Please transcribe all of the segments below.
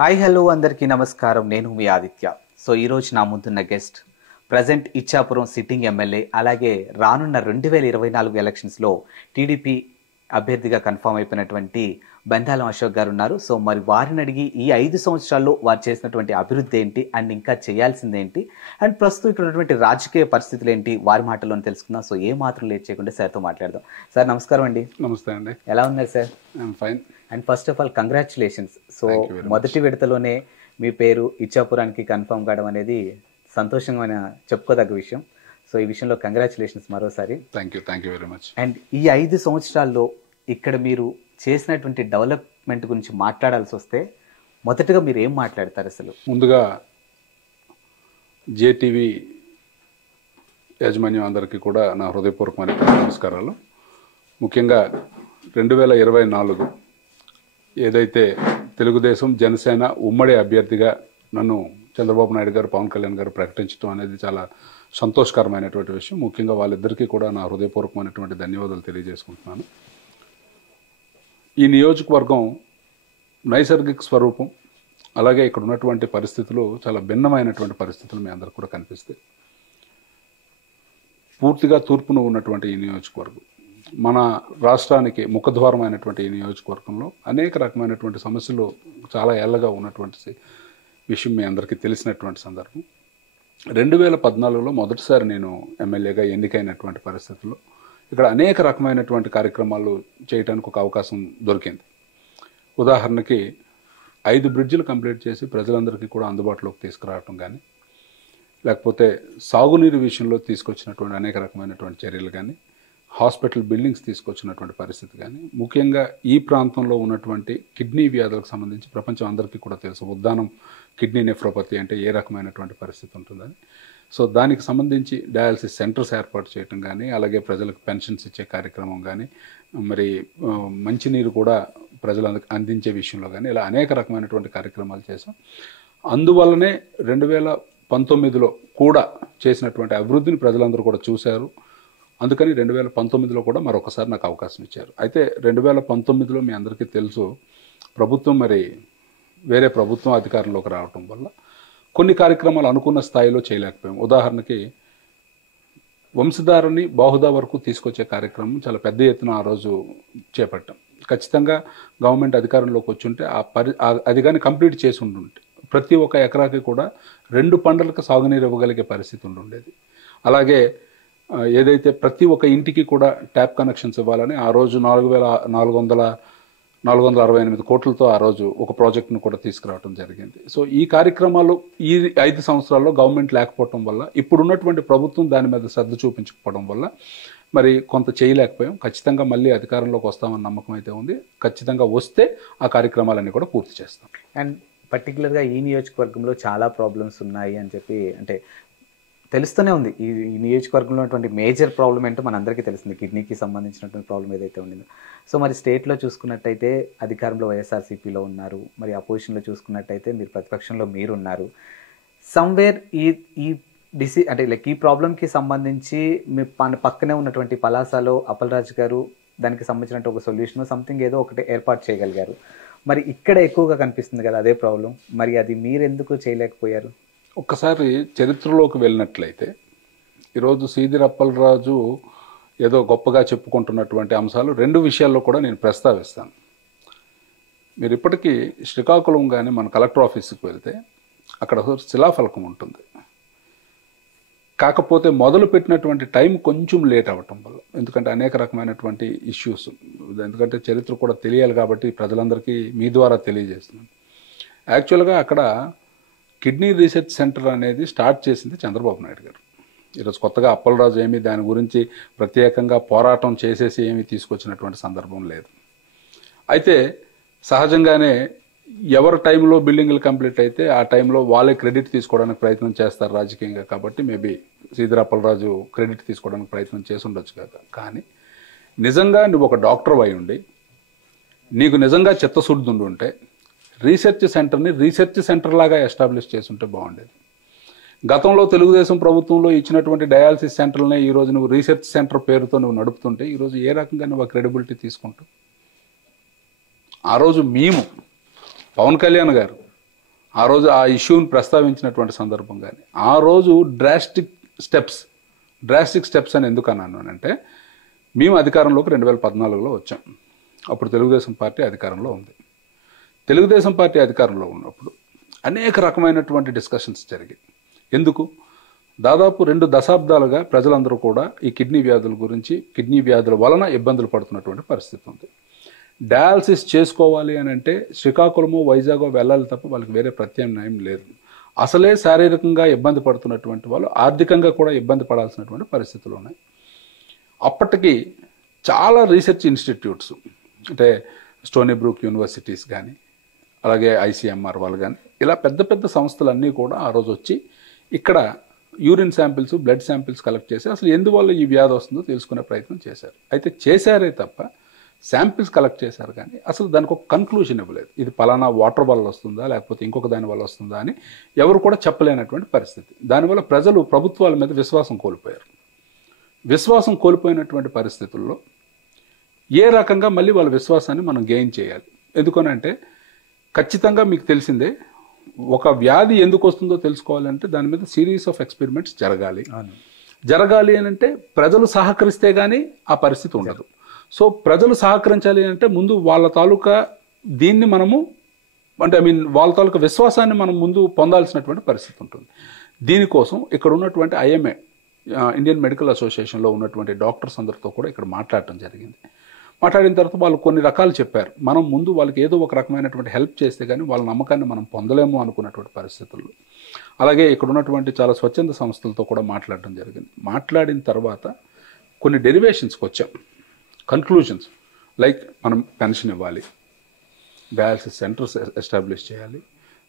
Hi hello అందరికీ నమస్కారం. నేను మీ ఆదిత్య. సో ఈరోజు నా ముందున్న guest present Ichchapuram sitting MLA, అలాగే రానున్న 2024 ఎలక్షన్స్లో టీడీపీ అభ్యర్థిగా కన్ఫామ్ అయిపోయినటువంటి బెందాలం అశోక్ గారు ఉన్నారు. సో మరి వారిని అడిగి ఈ 5 సంవత్సరాల్లో వారు చేసినటువంటి అభివృద్ధి ఏంటి అండ్ ఇంకా చేయాల్సింది ఏంటి అండ్ ప్రస్తుతం ఇక్కడ ఉన్నటువంటి రాజకీయ పరిస్థితులు ఏంటి వారి మాటల్లోనే తెలుసుకుందాం. సో ఏ మాత్రం లేట్ చేయకుండా సార్తో మాట్లాడదాం. సార్ నమస్కారం అండి. నమస్తే అండి. ఎలా ఉన్నారు sir? Fine. And first of all congratulations. So మొదటి విడతలోనే మీ పేరు ఇచ్చాపురానికి కన్ఫర్మ్ కావడం అనేది సంతోషంగా చెప్పుకోదగ్గ విషయం. సో ఈ విషయంలో కంగ్రాచులేషన్స్ మరోసారి. Thank you very much. And ఈ 5 సంవత్సరాల్లో ఇక్కడ మీరు చేసినటువంటి డెవలప్మెంట్ గురించి మాట్లాడాల్సి వస్తే మొదటగా మీరు ఏం మాట్లాడతారు? అసలు ముందుగా జేటీవీ యాజమాన్యం అందరికీ కూడా నా హృదయపూర్వకమైన నమస్కారాలు. ముఖ్యంగా 2024 ఏదైతే తెలుగుదేశం జనసేన ఉమ్మడి అభ్యర్థిగా నన్ను చంద్రబాబు నాయుడు గారు, పవన్ కళ్యాణ్ గారు ప్రకటించడం అనేది చాలా సంతోషకరమైనటువంటి విషయం. ముఖ్యంగా వాళ్ళిద్దరికీ కూడా నా హృదయపూర్వకమైనటువంటి ధన్యవాదాలు తెలియజేసుకుంటున్నాను. ఈ నియోజకవర్గం నైసర్గిక స్వరూపం, అలాగే ఇక్కడ ఉన్నటువంటి పరిస్థితులు చాలా భిన్నమైనటువంటి పరిస్థితులు మీ అందరికి కూడా కనిపిస్తాయి. పూర్తిగా తూర్పున ఉన్నటువంటి ఈ నియోజకవర్గం మన రాష్ట్రానికి ముఖద్వారం అయినటువంటి ఈ నియోజకవర్గంలో అనేక రకమైనటువంటి సమస్యలు చాలా ఏళ్ళగా ఉన్నటువంటి విషయం మీ అందరికీ తెలిసినటువంటి సందర్భం. 2014లో మొదటిసారి నేను ఎమ్మెల్యేగా ఎన్నికైనటువంటి పరిస్థితుల్లో ఇక్కడ అనేక రకమైనటువంటి కార్యక్రమాలు చేయడానికి ఒక అవకాశం దొరికింది. ఉదాహరణకి 5 బ్రిడ్జిలు కంప్లీట్ చేసి ప్రజలందరికీ కూడా అందుబాటులోకి తీసుకురావటం కానీ, లేకపోతే సాగునీరు విషయంలో తీసుకొచ్చినటువంటి అనేక రకమైనటువంటి చర్యలు కానీ, హాస్పిటల్ బిల్డింగ్స్ తీసుకొచ్చినటువంటి పరిస్థితి కానీ, ముఖ్యంగా ఈ ప్రాంతంలో ఉన్నటువంటి కిడ్నీ వ్యాధులకు సంబంధించి ప్రపంచం అందరికీ కూడా తెలుసు. ఉద్దానం కిడ్నీ నెఫ్రోపతి అంటే ఏ రకమైనటువంటి పరిస్థితి ఉంటుందని. సో దానికి సంబంధించి డయాలసిస్ సెంటర్స్ ఏర్పాటు చేయటం కానీ, అలాగే ప్రజలకు పెన్షన్స్ ఇచ్చే కార్యక్రమం కానీ, మరి మంచినీరు కూడా ప్రజలకు అందించే విషయంలో కానీ, ఇలా అనేక రకమైనటువంటి కార్యక్రమాలు చేశాం. అందువల్లనే 2019లో కూడా చేసినటువంటి అభివృద్ధిని ప్రజలందరూ కూడా చూశారు. అందుకని 2019లో కూడా మరొకసారి నాకు అవకాశం ఇచ్చారు. అయితే 2019లో మీ అందరికీ తెలుసు, ప్రభుత్వం మరి వేరే ప్రభుత్వం అధికారంలోకి రావటం వల్ల కొన్ని కార్యక్రమాలు అనుకున్న స్థాయిలో చేయలేకపోయాం. ఉదాహరణకి వంశధారని బాహుదా వరకు తీసుకొచ్చే కార్యక్రమం చాలా పెద్ద ఎత్తున ఆ రోజు చేపట్టాం. ఖచ్చితంగా గవర్నమెంట్ అధికారంలోకి వచ్చుంటే అది కానీ కంప్లీట్ చేసి ఉండుంటే ప్రతి ఒక్క ఎకరాకి కూడా 2 పంటలకు సాగునీరు ఇవ్వగలిగే పరిస్థితి ఉండేది. అలాగే ఏదైతే ప్రతి ఒక్క ఇంటికి కూడా ట్యాప్ కనెక్షన్స్ ఇవ్వాలని ఆ రోజు 4,468 కోట్లతో ఆ రోజు ఒక ప్రాజెక్టును కూడా తీసుకురావడం జరిగింది. సో ఈ కార్యక్రమాలు ఈ 5 సంవత్సరాల్లో గవర్నమెంట్ లేకపోవడం వల్ల, ఇప్పుడున్నటువంటి ప్రభుత్వం దాని మీద శ్రద్ధ చూపించకపోవడం వల్ల మరి కొంత చేయలేకపోయాం. ఖచ్చితంగా మళ్ళీ అధికారంలోకి వస్తామన్న నమ్మకం అయితే ఉంది. ఖచ్చితంగా వస్తే ఆ కార్యక్రమాలన్నీ కూడా పూర్తి చేస్తాం. అండ్ పర్టికులర్గా ఈ నియోజకవర్గంలో చాలా ప్రాబ్లమ్స్ ఉన్నాయి అని చెప్పి అంటే తెలుస్తూనే ఉంది. ఈ నియోజకవర్గంలో ఉన్నటువంటి మేజర్ ప్రాబ్లం ఏంటో మనందరికీ తెలిసింది, కిడ్నీకి సంబంధించినటువంటి ప్రాబ్లం ఏదైతే ఉండిందో. సో మరి స్టేట్లో చూసుకున్నట్టయితే అధికారంలో వైఎస్ఆర్సీపీలో ఉన్నారు, మరి అపోజిషన్లో చూసుకున్నట్టయితే మీరు ప్రతిపక్షంలో మీరున్నారు. సమ్వేర్ అంటే లైక్ ఈ ప్రాబ్లంకి సంబంధించి మీ పక్కనే ఉన్నటువంటి పలాసలో అప్పలరాజు గారు దానికి సంబంధించినట్టు ఒక సొల్యూషన్ సంథింగ్ ఏదో ఒకటి ఏర్పాటు చేయగలిగారు. మరి ఇక్కడ ఎక్కువగా కనిపిస్తుంది కదా అదే ప్రాబ్లం, మరి అది మీరు ఎందుకు చేయలేకపోయారు? ఒక్కసారి చరిత్రలోకి వెళ్ళినట్లయితే ఈరోజు సీదిరి అప్పలరాజు ఏదో గొప్పగా చెప్పుకుంటున్నటువంటి అంశాలు 2 విషయాల్లో కూడా నేను ప్రస్తావిస్తాను. మీరు ఇప్పటికీ శ్రీకాకుళం కానీ మన కలెక్టర్ ఆఫీస్కి వెళ్తే అక్కడ శిలాఫలకం ఉంటుంది. కాకపోతే మొదలు పెట్టినటువంటి టైం కొంచెం లేట్ అవ్వటం వల్ల, ఎందుకంటే అనేక రకమైనటువంటి ఇష్యూస్, ఎందుకంటే చరిత్ర కూడా తెలియాలి కాబట్టి ప్రజలందరికీ మీ ద్వారా తెలియజేస్తున్నాను. యాక్చువల్గా అక్కడ కిడ్నీ రీసెర్చ్ సెంటర్ అనేది స్టార్ట్ చేసింది చంద్రబాబు నాయుడు గారు. ఈరోజు కొత్తగా అప్పలరాజు ఏమీ దాని గురించి ప్రత్యేకంగా పోరాటం చేసేసి ఏమీ తీసుకొచ్చినటువంటి సందర్భం లేదు. అయితే సహజంగానే ఎవరి టైంలో బిల్డింగ్లు కంప్లీట్ అయితే ఆ టైంలో వాళ్ళే క్రెడిట్ తీసుకోవడానికి ప్రయత్నం చేస్తారు రాజకీయంగా. కాబట్టి మేబీ సీదిరి అప్పలరాజు క్రెడిట్ తీసుకోవడానికి ప్రయత్నం చేసి ఉండొచ్చు కదా. కానీ నిజంగా నువ్వు ఒక డాక్టర్ అయి ఉండి, నీకు నిజంగా చిత్తశుద్ధి ఉంటే రీసెర్చ్ సెంటర్ని రీసెర్చ్ సెంటర్ లాగా ఎస్టాబ్లిష్ చేసుంటే బాగుండేది. గతంలో తెలుగుదేశం ప్రభుత్వంలో ఇచ్చినటువంటి డయాలసిస్ సెంటర్లనే ఈరోజు నువ్వు రీసెర్చ్ సెంటర్ పేరుతో నువ్వు నడుపుతుంటే ఈరోజు ఏ రకంగా నువ్వు క్రెడిబిలిటీ తీసుకుంటావు? ఆ రోజు మేము పవన్ కళ్యాణ్ గారు ఆ రోజు ఆ ఇష్యూని ప్రస్తావించినటువంటి సందర్భం కానీ, ఆ రోజు డ్రాస్టిక్ స్టెప్స్ అని ఎందుకు అన్నాను అంటే, మేము అధికారంలోకి 2014లో వచ్చాం. అప్పుడు తెలుగుదేశం పార్టీ అధికారంలో ఉంది. తెలుగుదేశం పార్టీ అధికారంలో ఉన్నప్పుడు అనేక రకమైనటువంటి డిస్కషన్స్ జరిగాయి. ఎందుకు? దాదాపు 2 దశాబ్దాలుగా ప్రజలందరూ కూడా ఈ కిడ్నీ వ్యాధుల గురించి, కిడ్నీ వ్యాధుల వలన ఇబ్బందులు పడుతున్నటువంటి పరిస్థితి ఉంది. డయాలసిస్ చేసుకోవాలి అని అంటే శ్రీకాకుళమో వైజాగో వెళ్ళాలి తప్ప వాళ్ళకి వేరే ప్రత్యామ్నాయం లేదు. అసలే శారీరకంగా ఇబ్బంది పడుతున్నటువంటి వాళ్ళు ఆర్థికంగా కూడా ఇబ్బంది పడాల్సినటువంటి పరిస్థితులు ఉన్నాయి. అప్పటికి చాలా రీసెర్చ్ ఇన్స్టిట్యూట్స్, అంటే స్టోనీ బ్రూక్ యూనివర్సిటీస్ కానీ, అలాగే ICMR వాళ్ళు కానీ, ఇలా పెద్ద పెద్ద సంస్థలన్నీ కూడా ఆ రోజు వచ్చి ఇక్కడ urine samples, blood samples collect చేసి అసలు ఎందువల్ల ఈ వ్యాధి వస్తుందో తెలుసుకునే ప్రయత్నం చేశారు. అయితే చేశారే తప్ప శాంపిల్స్ కలెక్ట్ చేశారు కానీ అసలు దానికి ఒక కన్క్లూజన్ ఇవ్వలేదు. ఇది పలానా వాటర్ వల్ల వస్తుందా లేకపోతే ఇంకొక దాని వల్ల వస్తుందా అని ఎవరు కూడా చెప్పలేనటువంటి పరిస్థితి. దానివల్ల ప్రజలు ప్రభుత్వాల మీద విశ్వాసం కోల్పోయారు. విశ్వాసం కోల్పోయినటువంటి పరిస్థితుల్లో ఏ రకంగా మళ్ళీ వాళ్ళ విశ్వాసాన్ని మనం గెయిన్ చేయాలి? ఎందుకనంటే ఖచ్చితంగా మీకు తెలిసిందే, ఒక వ్యాధి ఎందుకు వస్తుందో తెలుసుకోవాలంటే దాని మీద సిరీస్ ఆఫ్ ఎక్స్పెరిమెంట్స్ జరగాలి అని అంటే ప్రజలు సహకరిస్తే కానీ ఆ పరిస్థితి ఉండదు. సో ప్రజలు సహకరించాలి అంటే ముందు వాళ్ళ తాలూకా దీన్ని మనము అంటే వాళ్ళ తాలూకా విశ్వాసాన్ని మనం ముందు పొందాల్సినటువంటి పరిస్థితి ఉంటుంది. దీనికోసం ఇక్కడ ఉన్నటువంటి IMA, ఇండియన్ మెడికల్ అసోసియేషన్లో ఉన్నటువంటి డాక్టర్స్ అందరితో కూడా ఇక్కడ మాట్లాడటం జరిగింది. మాట్లాడిన తర్వాత వాళ్ళు కొన్ని రకాలు చెప్పారు. మనం ముందు వాళ్ళకి ఏదో ఒక రకమైనటువంటి హెల్ప్ చేస్తే కానీ వాళ్ళ నమ్మకాన్ని మనం పొందలేము అనుకున్నటువంటి పరిస్థితుల్లో, అలాగే ఇక్కడ ఉన్నటువంటి చాలా స్వచ్ఛంద సంస్థలతో కూడా మాట్లాడటం జరిగింది. మాట్లాడిన తర్వాత కొన్ని డెరివేషన్స్కి వచ్చాం, కన్క్లూజన్స్. లైక్ మనం పెన్షన్ ఇవ్వాలి, డయాలసిస్ సెంటర్స్ ఎస్టాబ్లిష్ చేయాలి,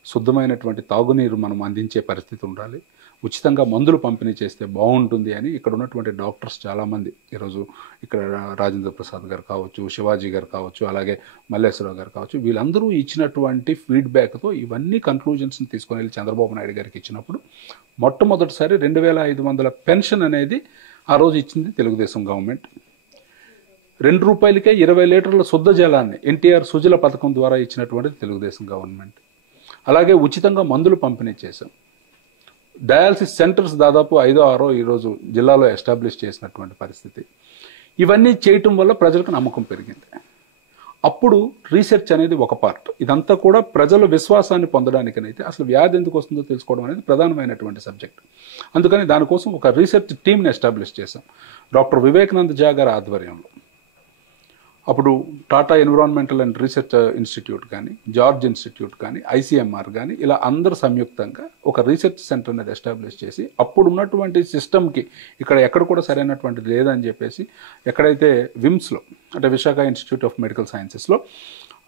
శుద్ధమైనటువంటి తాగునీరు మనం అందించే పరిస్థితి ఉండాలి, ఉచితంగా మందులు పంపిణీ చేస్తే బాగుంటుంది అని ఇక్కడ ఉన్నటువంటి డాక్టర్స్ చాలామంది, ఈరోజు ఇక్కడ రాజేంద్ర ప్రసాద్ గారు కావచ్చు, శివాజీ గారు కావచ్చు, అలాగే మల్లేశ్వరరావు గారు కావచ్చు, వీళ్ళందరూ ఇచ్చినటువంటి ఫీడ్బ్యాక్తో ఇవన్నీ కన్క్లూజన్స్ని తీసుకొని వెళ్ళి చంద్రబాబు నాయుడు గారికి ఇచ్చినప్పుడు మొట్టమొదటిసారి 2500 పెన్షన్ అనేది ఆ రోజు ఇచ్చింది తెలుగుదేశం గవర్నమెంట్. ₹2కే 20 లీటర్ల శుద్ధ జలాన్ని NTR సుజల పథకం ద్వారా ఇచ్చినటువంటిది తెలుగుదేశం గవర్నమెంట్. అలాగే ఉచితంగా మందులు పంపిణీ చేశాం. డయాలసిస్ సెంటర్స్ దాదాపు 5-6 ఈరోజు జిల్లాలో ఎస్టాబ్లిష్ చేసినటువంటి పరిస్థితి. ఇవన్నీ చేయటం వల్ల ప్రజలకు నమ్మకం పెరిగింది. అప్పుడు రీసెర్చ్ అనేది ఒక పార్ట్. ఇదంతా కూడా ప్రజల విశ్వాసాన్ని పొందడానికనైతే అసలు వ్యాధి ఎందుకు వస్తుందో తెలుసుకోవడం అనేది ప్రధానమైనటువంటి సబ్జెక్ట్. అందుకని దానికోసం ఒక రీసెర్చ్ టీమ్ని ఎస్టాబ్లిష్ చేశాం డాక్టర్ వివేకానంద ఝా గారి ఆధ్వర్యంలో. అప్పుడు Tata environmental and research institute కానీ, జార్జ్ ఇన్స్టిట్యూట్ కానీ, ICMR కానీ, ఇలా అందరూ సంయుక్తంగా ఒక రీసెర్చ్ సెంటర్ అనేది ఎస్టాబ్లిష్ చేసి అప్పుడు ఉన్నటువంటి సిస్టమ్కి ఇక్కడ ఎక్కడ కూడా సరైనటువంటిది లేదని చెప్పేసి ఎక్కడైతే విమ్స్లో, అంటే విశాఖ ఇన్స్టిట్యూట్ ఆఫ్ మెడికల్ సైన్సెస్లో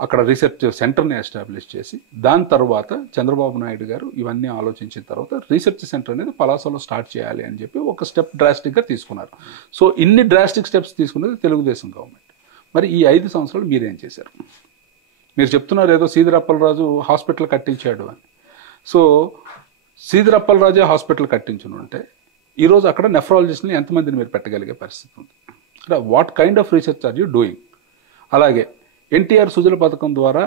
అక్కడ రీసెర్చ్ సెంటర్ని ఎస్టాబ్లిష్ చేసి దాని తర్వాత చంద్రబాబు నాయుడు గారు ఇవన్నీ ఆలోచించిన తర్వాత రీసెర్చ్ సెంటర్ అనేది పలాసలో స్టార్ట్ చేయాలి అని చెప్పి ఒక స్టెప్ డ్రాస్టిక్గా తీసుకున్నారు. సో ఇన్ని డ్రాస్టిక్ స్టెప్స్ తీసుకున్నది తెలుగుదేశం గవర్నమెంట్. మరి ఈ 5 సంవత్సరాలు మీరేం చేశారు? మీరు చెప్తున్నారు ఏదో సీదిరి అప్పలరాజు హాస్పిటల్ కట్టించాడు అని. సో సీదిరి అప్పలరాజే హాస్పిటల్ కట్టించను అంటే ఈరోజు అక్కడ నెఫ్రాలజిస్ట్ని ఎంతమందిని మీరు పెట్టగలిగే పరిస్థితి ఉంది? అంటే what kind of research are you doing? అలాగే NTR సుజల పథకం ద్వారా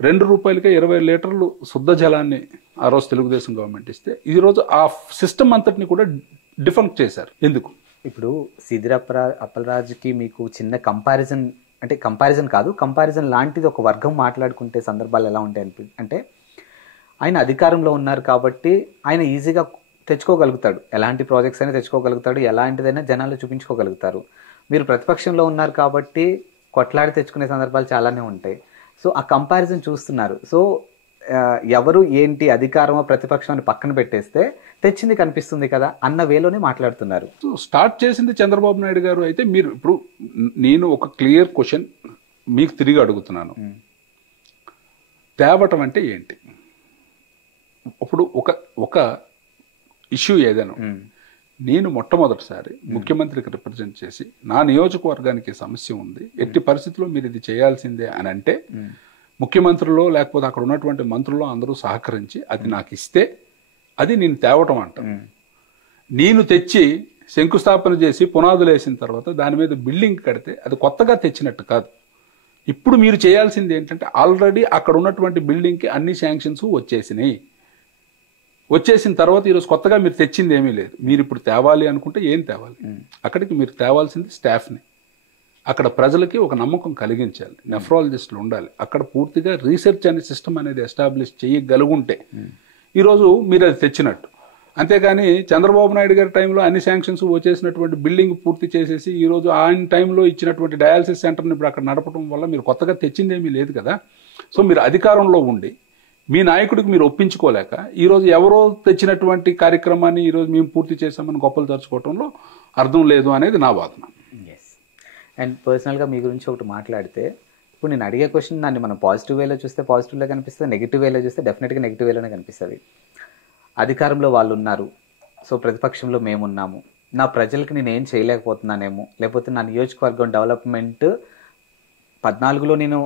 ₹2కే 20 లీటర్లు శుద్ధ జలాన్ని ఆ రోజు తెలుగుదేశం గవర్నమెంట్ ఇస్తే ఈరోజు ఆ సిస్టమ్ అంతటిని కూడా డిఫంక్ట్ చేశారు. ఎందుకు? ఇప్పుడు సీదిరి అప్పలరాజుకి మీకు చిన్న కంపారిజన్ కాదు, కంపారిజన్ లాంటిది ఒక వర్గం మాట్లాడుకుంటే సందర్భాలు ఎలా ఉంటాయి అంటే, ఆయన అధికారంలో ఉన్నారు కాబట్టి ఆయన ఈజీగా తెచ్చుకోగలుగుతాడు, ఎలాంటి ప్రాజెక్ట్స్ అయినా తెచ్చుకోగలుగుతాడు, ఎలాంటిదైనా జనాలు చూపించుకోగలుగుతారు. మీరు ప్రతిపక్షంలో ఉన్నారు కాబట్టి కొట్లాడి తెచ్చుకునే సందర్భాలు చాలానే ఉంటాయి. సో ఆ కంపారిజన్ చూస్తున్నారు. సో ఎవరు ఏంటి అధికారమో ప్రతిపక్షం అని పక్కన పెట్టేస్తే తెచ్చింది కనిపిస్తుంది కదా అన్న వేలోనే మాట్లాడుతున్నారు. సో స్టార్ట్ చేసింది చంద్రబాబు నాయుడు గారు. అయితే మీరు ఇప్పుడు నేను ఒక క్లియర్ క్వశ్చన్ మీకు తిరిగి అడుగుతున్నాను, తేవటం అంటే ఏంటి? ఇప్పుడు ఒక ఇష్యూ ఏదైనా నేను మొట్టమొదటిసారి ముఖ్యమంత్రికి రిప్రజెంట్ చేసి నా నియోజకవర్గానికి సమస్య ఉంది, ఎట్టి పరిస్థితుల్లో మీరు ఇది చేయాల్సిందే అని అంటే ముఖ్యమంత్రులు లేకపోతే అక్కడ ఉన్నటువంటి మంత్రులు అందరూ సహకరించి అది నాకు ఇస్తే అది నేను తేవటం అంటాను. నేను తెచ్చి శంకుస్థాపన చేసి పునాదులు వేసిన తర్వాత దాని మీద బిల్డింగ్ కడితే అది కొత్తగా తెచ్చినట్టు కాదు. ఇప్పుడు మీరు చేయాల్సింది ఏంటంటే ఆల్రెడీ అక్కడ ఉన్నటువంటి బిల్డింగ్కి అన్ని శాంక్షన్స్ వచ్చేసినాయి. వచ్చేసిన తర్వాత ఈరోజు కొత్తగా మీరు తెచ్చింది ఏమీ లేదు. మీరు ఇప్పుడు తేవాలి అనుకుంటే ఏం తేవాలి? అక్కడికి మీరు తేవాల్సింది స్టాఫ్ని. అక్కడ ప్రజలకి ఒక నమ్మకం కలిగించాలి, నెఫ్రాలజిస్టులు ఉండాలి, అక్కడ పూర్తిగా రీసెర్చ్ అనే సిస్టమ్ అనేది ఎస్టాబ్లిష్ చేయగలుగుంటే ఈరోజు మీరు అది తెచ్చినట్టు. అంతేగాని చంద్రబాబు నాయుడు గారి టైంలో అన్ని శాంక్షన్స్ వచ్చేసినటువంటి బిల్డింగ్ పూర్తి చేసేసి ఈరోజు ఆయన టైంలో ఇచ్చినటువంటి డయాలసిస్ సెంటర్ని ఇప్పుడు అక్కడ నడపడం వల్ల మీరు కొత్తగా తెచ్చిందేమీ లేదు కదా. సో మీరు అధికారంలో ఉండి మీ నాయకుడికి మీరు ఒప్పించుకోలేక ఈరోజు ఎవరో తెచ్చినటువంటి కార్యక్రమాన్ని ఈరోజు మేము పూర్తి చేశామని గొప్పలు తరుచుకోవడంలో అర్థం లేదు అనేది నా వాదన. అండ్ పర్సనల్గా మీ గురించి ఒకటి మాట్లాడితే, ఇప్పుడు నేను అడిగే క్వశ్చన్ దాన్ని మనం పాజిటివ్ వేలో చూస్తే పాజిటివ్లో కనిపిస్తుంది, నెగిటివ్ వేలో చూస్తే డెఫినెట్గా నెగిటివ్ వేలోనే కనిపిస్తుంది. అధికారంలో వాళ్ళు ఉన్నారు, సో ప్రతిపక్షంలో మేమున్నాము, నా ప్రజలకి నేను ఏం చేయలేకపోతున్నానేమో, లేకపోతే నా నియోజకవర్గం డెవలప్మెంట్ 14లో నేను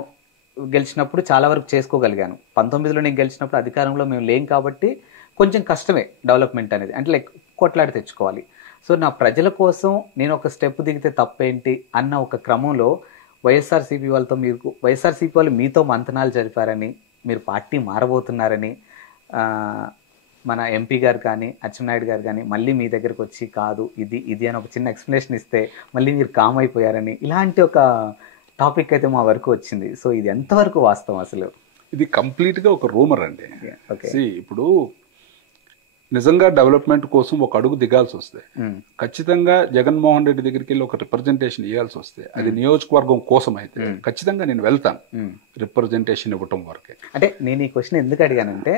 గెలిచినప్పుడు చాలా వరకు చేసుకోగలిగాను, 19లో నేను గెలిచినప్పుడు అధికారంలో మేము లేం కాబట్టి కొంచెం కష్టమే డెవలప్మెంట్ అనేది, అంటే లైక్ కొట్లాడి తెచ్చుకోవాలి. సో నా ప్రజల కోసం నేను ఒక స్టెప్ దిగితే తప్పేంటి అన్న ఒక క్రమంలో వైఎస్ఆర్సీపీ వాళ్ళు మీతో మంతనాలు జరిపారని, మీరు పార్టీ మారబోతున్నారని మన ఎంపీ గారు కానీ అచ్చెన్నాయుడు గారు కానీ మళ్ళీ మీ దగ్గరకు వచ్చి కాదు ఇది అని ఒక చిన్న ఎక్స్ప్లెనేషన్ ఇస్తే మళ్ళీ మీరు కామ్ అయిపోయారని, ఇలాంటి ఒక టాపిక్ అయితే మా వరకు వచ్చింది. సో ఇది ఎంతవరకు వాస్తవం అసలు? ఇది కంప్లీట్గా ఒక రూమర్ అండి. ఇప్పుడు నిజంగా డెవలప్మెంట్ కోసం ఒక అడుగు దిగాల్సి వస్తే ఖచ్చితంగా జగన్మోహన్ రెడ్డి దగ్గరికి వెళ్ళి ఒక రిప్రజెంటేషన్ ఇవ్వాల్సి వస్తే అది నియోజకవర్గం కోసం అయితే ఖచ్చితంగా నేను వెళ్తాను రిప్రజెంటేషన్ ఇవ్వటం వరకే. అంటే నేను ఈ క్వశ్చన్ ఎందుకు అడిగానంటే,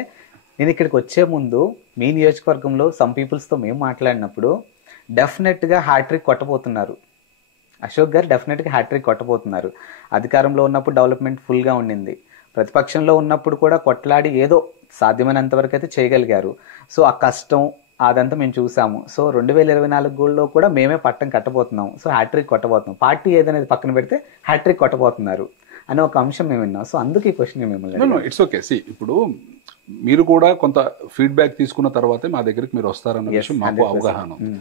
నేను ఇక్కడికి వచ్చే ముందు మీ నియోజకవర్గంలో సమ్ పీపుల్స్తో మేము మాట్లాడినప్పుడు డెఫినెట్గా హ్యాట్రిక్ కొట్టబోతున్నారు, అశోక్ గారు డెఫినెట్గా హ్యాట్రిక్ కొట్టబోతున్నారు. అధికారంలో ఉన్నప్పుడు డెవలప్మెంట్ ఫుల్గా ఉండింది, ప్రతిపక్షంలో ఉన్నప్పుడు కూడా కొట్లాడి ఏదో సాధ్యమైనంత వరకు అయితే చేయగలిగారు. సో ఆ కష్టం అదంతా మేము చూసాము. సో 2024లో కూడా మేమే పట్టం కట్టబోతున్నాం, సో హ్యాట్రిక్ కొట్టబోతున్నాం, పార్టీ ఏదనేది పక్కన పెడితే హ్యాట్రిక్ కొట్టబోతున్నారు అనే ఒక అంశం మేము విన్నాం. సో అందుకే ఈ క్వశ్చన్ మిమ్మల్ని. It's okay. ఇప్పుడు మీరు కూడా కొంత ఫీడ్బ్యాక్ తీసుకున్న తర్వాతే మా దగ్గరికి మీరు వస్తారన్న విషయం మాకు అవగాహన ఉంది.